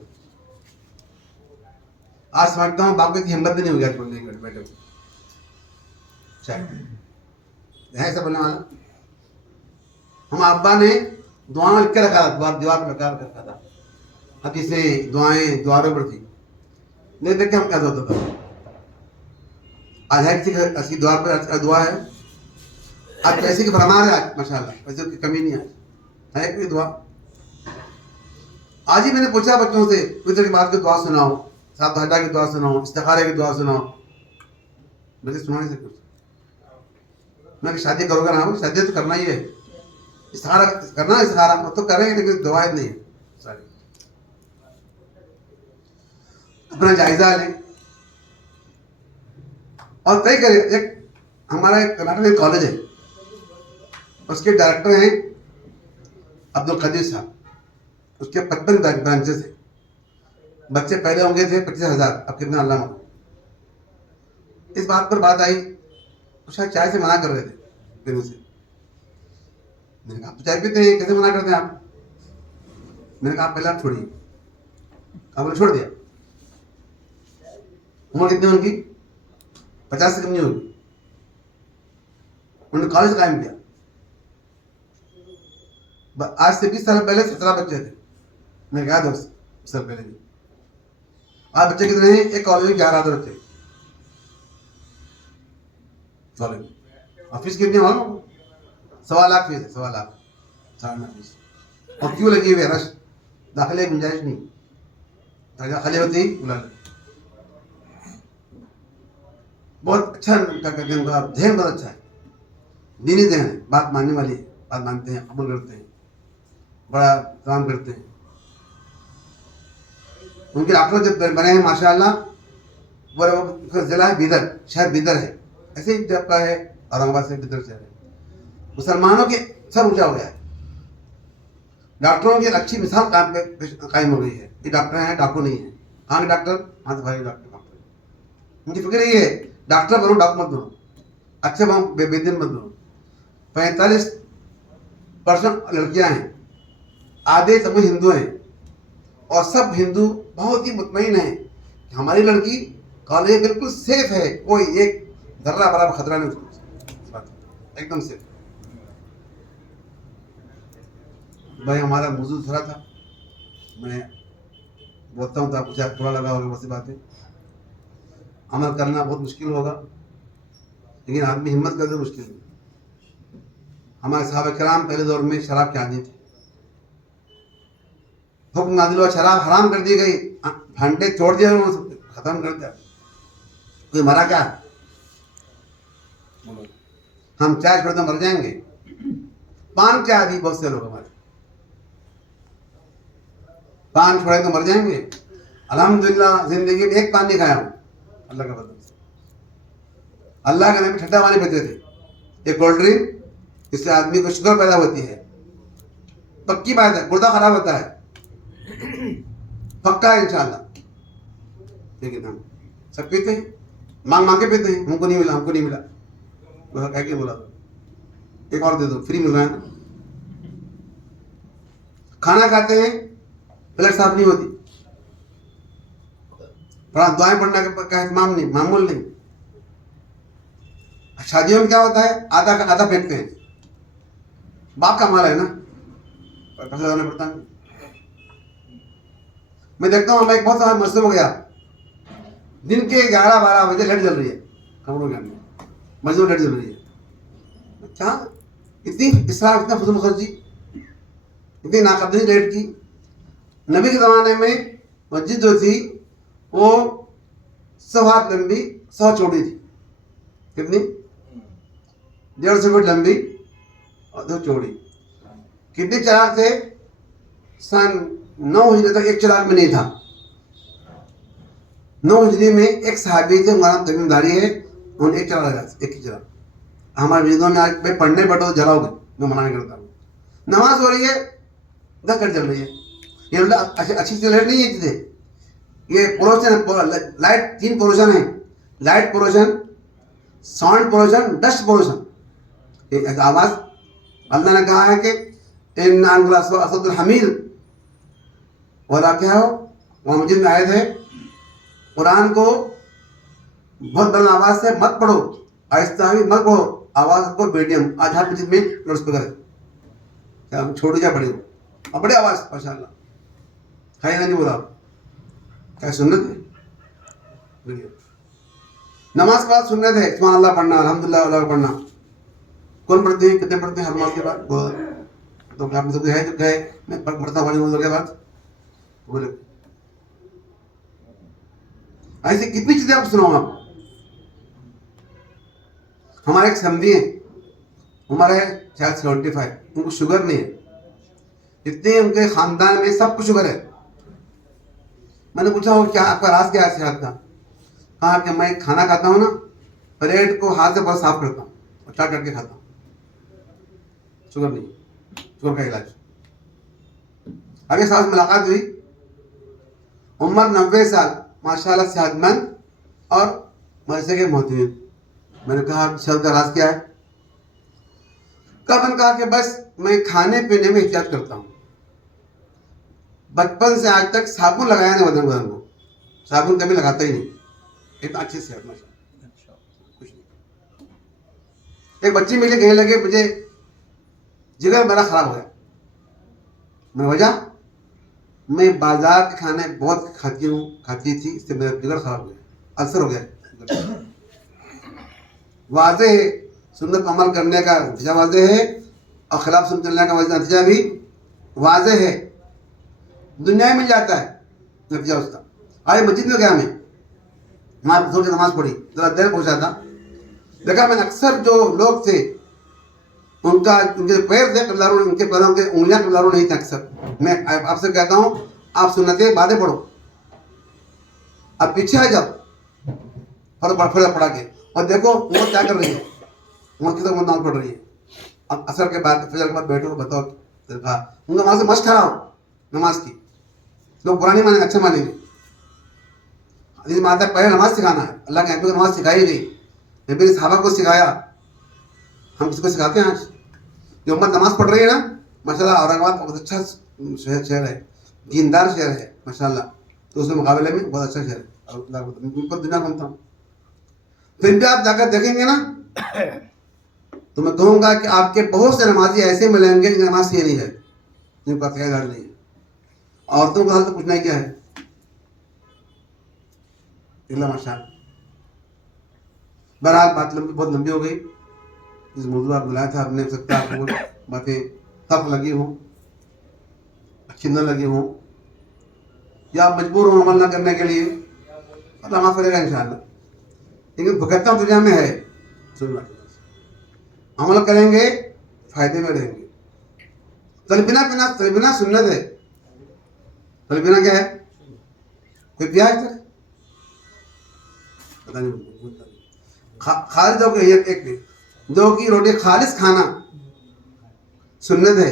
آج سمجھتا ہوں باپ کی ہمت بھی نہیں ہو گیا بولنے کے بیٹے کو. ہے ایسا بولنے والا. ہم ابا نے دعا لکھ کے رکھا تھا، دیوار پہ لکھا رکھا تھا، حدیثیں دعائیں دیواروں پر تھی. نہیں دیکھ کے ہم کیا ہوتا تھا. آج ہر کسی کی دعا پہ دعا ہے. آج پیسے کی بھرمار ہے، آج ماشاء اللہ پیسے کی کمی نہیں ہے کوئی دعا. آج ہی میں نے پوچھا بچوں سے فطر کی بات کی دعا سناؤ، سات ہٹا کی دعا سناؤ، استخارے کی دعا سناؤ. بچے سنا نہیں سکتے. میں کہ شادی کرو گا نا، شادی تو کرنا ہی ہے، استخارہ کرنا ہے، استخارہ تو کریں گے لیکن دعائیں نہیں ہے. ساری اپنا جائزہ لیں اور طے کریں. ایک ہمارا ایک کرناٹک میں کالج ہے، اس کے ڈائریکٹر ہیں عبد القدیر صاحب. اس کے 55 برانچز ہیں. بچے پہلے ہوں گے تھے 25,000، اب کتنا اللہ معلوم. اس بات پر بات آئی، شاید چائے سے منع کر رہے تھے دنوں سے. میں نے کہا آپ تو چائے پیتے ہیں، کیسے منع کرتے ہیں آپ؟ میں نے کہا آپ پہلے آپ چھوڑیے. آپ نے چھوڑ دیا. عمر کتنی ان کی 50 سے کم نہیں ہوگی. انہوں نے کالج قائم کیا. آج سے 20 سال پہلے 17 بچے تھے. میں کہا تھا 20 سال پہلے بھی. آج بچے کتنے ہیں؟ ایک کالج میں 11 بچے. کالج اور فیس کتنی ہو؟ 1.25 لاکھ فیس ہے. 1.25 لاکھ سالانہ فیس. اور کیوں لگی ہوئی ہے رش؟ داخلے کی گنجائش نہیں. خالی ہوتی ہی بلا لیں. بہت اچھا ان کا ذہن بہت اچھا ہے، دینی ذہن ہے، بات ماننے والی ہے، بات مانتے ہیں، قبول کرتے ہیں، بڑا کام کرتے ہیں. ان کے ڈاکٹر جب بنے ہیں ماشاء اللہ. وہ ضلع ہے بیدر، شہر بیدر ہے. ایسے ہی جب کا ہے اورنگ آباد سے بیدر شہر ہے. مسلمانوں کے سر اونچا ہو گیا ہے. ڈاکٹروں کی ایک اچھی مثال قائم ہو گئی ہے. یہ ڈاکٹر ہیں، ڈاکو نہیں ہیں. کہاں کے ڈاکٹر؟ ہاں تو بھائی ڈاکٹر. ان کی فکر یہ ہے ڈاکٹر بنو ڈاکو مت بنو، اچھے بنو بے دین مت بنو. 45% لڑکیاں ہیں، آدھے تمام ہندو ہیں اور سب ہندو بہت ہی مطمئن ہیں کہ ہماری لڑکی کالج بالکل سیف ہے، کوئی ایک ذرہ برابر خطرہ نہیں اس کو، ایک دم سیف. بھائی ہمارا موضوع دوسرا تھا. میں بولتا ہوں تو آپ کو شاید تھوڑا لگا ہوگا، ویسی بات ہے. عمل کرنا بہت مشکل ہوگا لیکن آدمی ہمت کر دے مشکل نہیں. ہمارے صحابہ کرام پہلے دور میں شراب کے عادی تھے. حکم نازل ہوا، شراب حرام کر دی گئی، گھنٹے چھوڑ دیا انہوں نے، ختم کر دیا. کوئی مرا کیا؟ ہم چائے چھوڑ تو مر جائیں گے. پان کے عادی بہت سے لوگ ہمارے، پان چھوڑے تو مر جائیں گے. الحمدللہ زندگی میں ایک پان نہیں کھایا ہوں اللہ کا فضل سے. اللہ کے نبی ٹھنڈا پانی پیتے تھے. ایک کولڈ ڈرنک، اس سے آدمی کو شوگر پیدا ہوتی ہے. پکی بات ہے, گردہ خراب ہوتا ہے, پکا ہے انشاءاللہ. لیکن ہم سب پیتے ہیں, مانگ مانگ کے پیتے ہیں, ہم کو نہیں ملا, ہم کو نہیں ملا. کہہ کے بولا ایک اور دے دو, فری مل رہا ہے نا. کھانا کھاتے ہیں, پلیٹ صاف نہیں ہوتی, دعائیں پڑھنے کا اہتمام نہیں, معمول نہیں. شادیوں میں کیا ہوتا ہے, آدھا کا آدھا پھینکتے ہیں. باپ کا مال ہے نا, پیسہ دینا پڑتا ہے. میں دیکھتا ہوں, ہمیں ایک بہت سارا مسئلہ ہو گیا, دن کے 11-12 بجے لائٹ جل رہی ہے کمروں کے اندر, مسجد میں لائٹ جل رہی ہے. کیا اتنی اسراف, اتنا فضول خرچی, اتنی ناقدری لائٹ کی. نبی کے زمانے میں مسجد جو تھی وہ 100 ہاتھ لمبی 100 چوڑی تھی. کتنی؟ 150 فٹ لمبی اور 2 چوڑی. کتنے چراغ تھے؟ سن 9 ہجری تک ایک چراغ میں نہیں تھا. 9 ہجری میں ایک صحابی تھے, ہمارا تمیم داری ہے, انہوں نے ایک چراغ لگایا, ایک ہی چراغ. ہمارے مسجدوں میں آج پڑھنے بیٹھو تو جلاؤ گے, میں منع نہیں کرتا ہوں. نماز ہو رہی ہے, 10 گھنٹے چل رہی ہے. یہ اچھی سی لائٹ نہیں ہے تھے. یہ پولوشن, لائٹ 3 پولوشن ہے, light pollution, sound pollution, dust pollution. ایک آواز, اللہ نے کہا ہے کہ ان اسد الحمیر, اور کیا ہو وہ مجھد میں آئے تھے, قرآن کو بہت بڑی آواز سے مت پڑھو, آہستہ بھی مت پڑھو, آواز کو میڈیم. آج ہر مسجد میں لاؤڈ اسپیکر ہے, کیا چھوٹو یا بڑے ہو, اور بڑی آواز ماشاء اللہ. کھائی نہیں بولا, کیا سنت ہے. نماز کے بعد سنت ہے سبحان اللہ پڑھنا, الحمدللہ اللہ پڑھنا. کون پڑھتے ہیں, کتنے پڑھتے ہیں ہر نماز کے بعد؟ تو آپ میں سب ہے جو کہے میں پڑھتا ہوں نماز کے بعد, بولے ایسی کتنی چیزیں آپ سناؤں. آپ ہمارے ایک سمجھی ہیں, ہمارے شاید 75, ان کو شوگر نہیں ہے. اتنے ان کے خاندان میں سب کو شوگر ہے. میں نے پوچھا وہ کیا آپ کا راز کیا ہے صحت کا؟ کہا کہ میں کھانا کھاتا ہوں نا, پلیٹ کو ہاتھ سے بہت صاف کرتا ہوں اور چاٹ کر کے کھاتا ہوں. شوگر نہیں, شوگر کا علاج. ابھی ساتھ ملاقات ہوئی, عمر 90 سال, ماشاء اللہ صحت مند اور مدرسے کے محتمم. میں نے کہا صحت کا راز کیا ہے؟ میں نے کہا کہ بس میں کھانے پینے میں احتیاط کرتا ہوں. بچپن سے آج تک صابن لگایا نہیں بدن کو, صابن کبھی لگاتا ہی نہیں. اتنا اچھی صحت ماشاء اللہ, کچھ نہیں. ایک بچی ملی, کہنے لگے مجھے جگر میرا خراب ہو گیا. میں وجہ, میں بازار کے کھانے بہت کھاتی تھی, اس سے میرا جگر خراب ہو گیا, السر ہو گیا. واضح ہے سنت عمل کرنے کا نتیجہ واضح ہے, اور خلاف سنت چلنے کا نتیجہ بھی واضح ہے. دنیا میں مل جاتا ہے نتیجہ اس کا. آج مسجد میں گیا, میں وہاں زور سے نماز پڑھی, ذرا دیر پہنچا تھا. دیکھا میں نے اکثر جو لوگ تھے ان کے پیر تھے قبلہ رو, ان کے پیروں کے انگلیاں قبلہ رو نہیں تھے اکثر. میں آپ سے کہتا ہوں آپ سنتیں باتیں پڑھو, اب پیچھے آ جاؤ پھر پڑھا کے, اور دیکھو وہ کیا کر رہی ہے, وہ کس طرح نماز پڑھ رہی ہے. اب اثر کے بعد فجر کے بعد بیٹھو, بتاؤ ان کا وہاں سے مشق کراؤ نماز کی. لوگ پرانی مانیں گے, اچھے مانیں گے. حدیث میں آتا ہے پہلے نماز سکھانا ہے. اللہ کے نبی کو نماز سکھائی گئی, نبی نے صحابہ کو سکھایا. ہم کس کو سکھاتے ہیں آج؟ جو امت نماز پڑھ رہی ہے نا ماشاء اللہ, اورنگ آباد بہت اچھا شہر ہے, دیندار شہر ہے ماشاء اللہ, تو اس کے مقابلے میں بہت اچھا شہر ہے. دنیا گھومتا ہوں, پھر بھی آپ جا کر دیکھیں گے نا تو میں کہوں گا کہ آپ کے بہت سے نمازی ایسے ملیں گے جن کی نماز یہ نہیں ہے, جن کا خیال نہیں ہے. عورتوں کا حال تو پوچھنا ہی کیا ہے, اللہ ماشاء اللہ. بہرحال بات بہت لمبی ہو گئی. جس موضوع آپ بلایا تھا, آپ نے سکتا آپ کو باتیں تف لگی ہوں, اچھی نہ لگی ہوں, یا آپ مجبور ہوں عمل نہ کرنے کے لیے, اللہ معاف کرے گا انشاءاللہ. لیکن بھگتنا دنیا میں ہے, سننا عمل کریں گے فائدے میں رہیں گے. تلبینہ سنت ہے. تلبینہ کیا ہے؟ کوئی پیاز تک پتا نہیں. خالص جو کہ ایک دو کی روٹی خالص کھانا سنت ہے.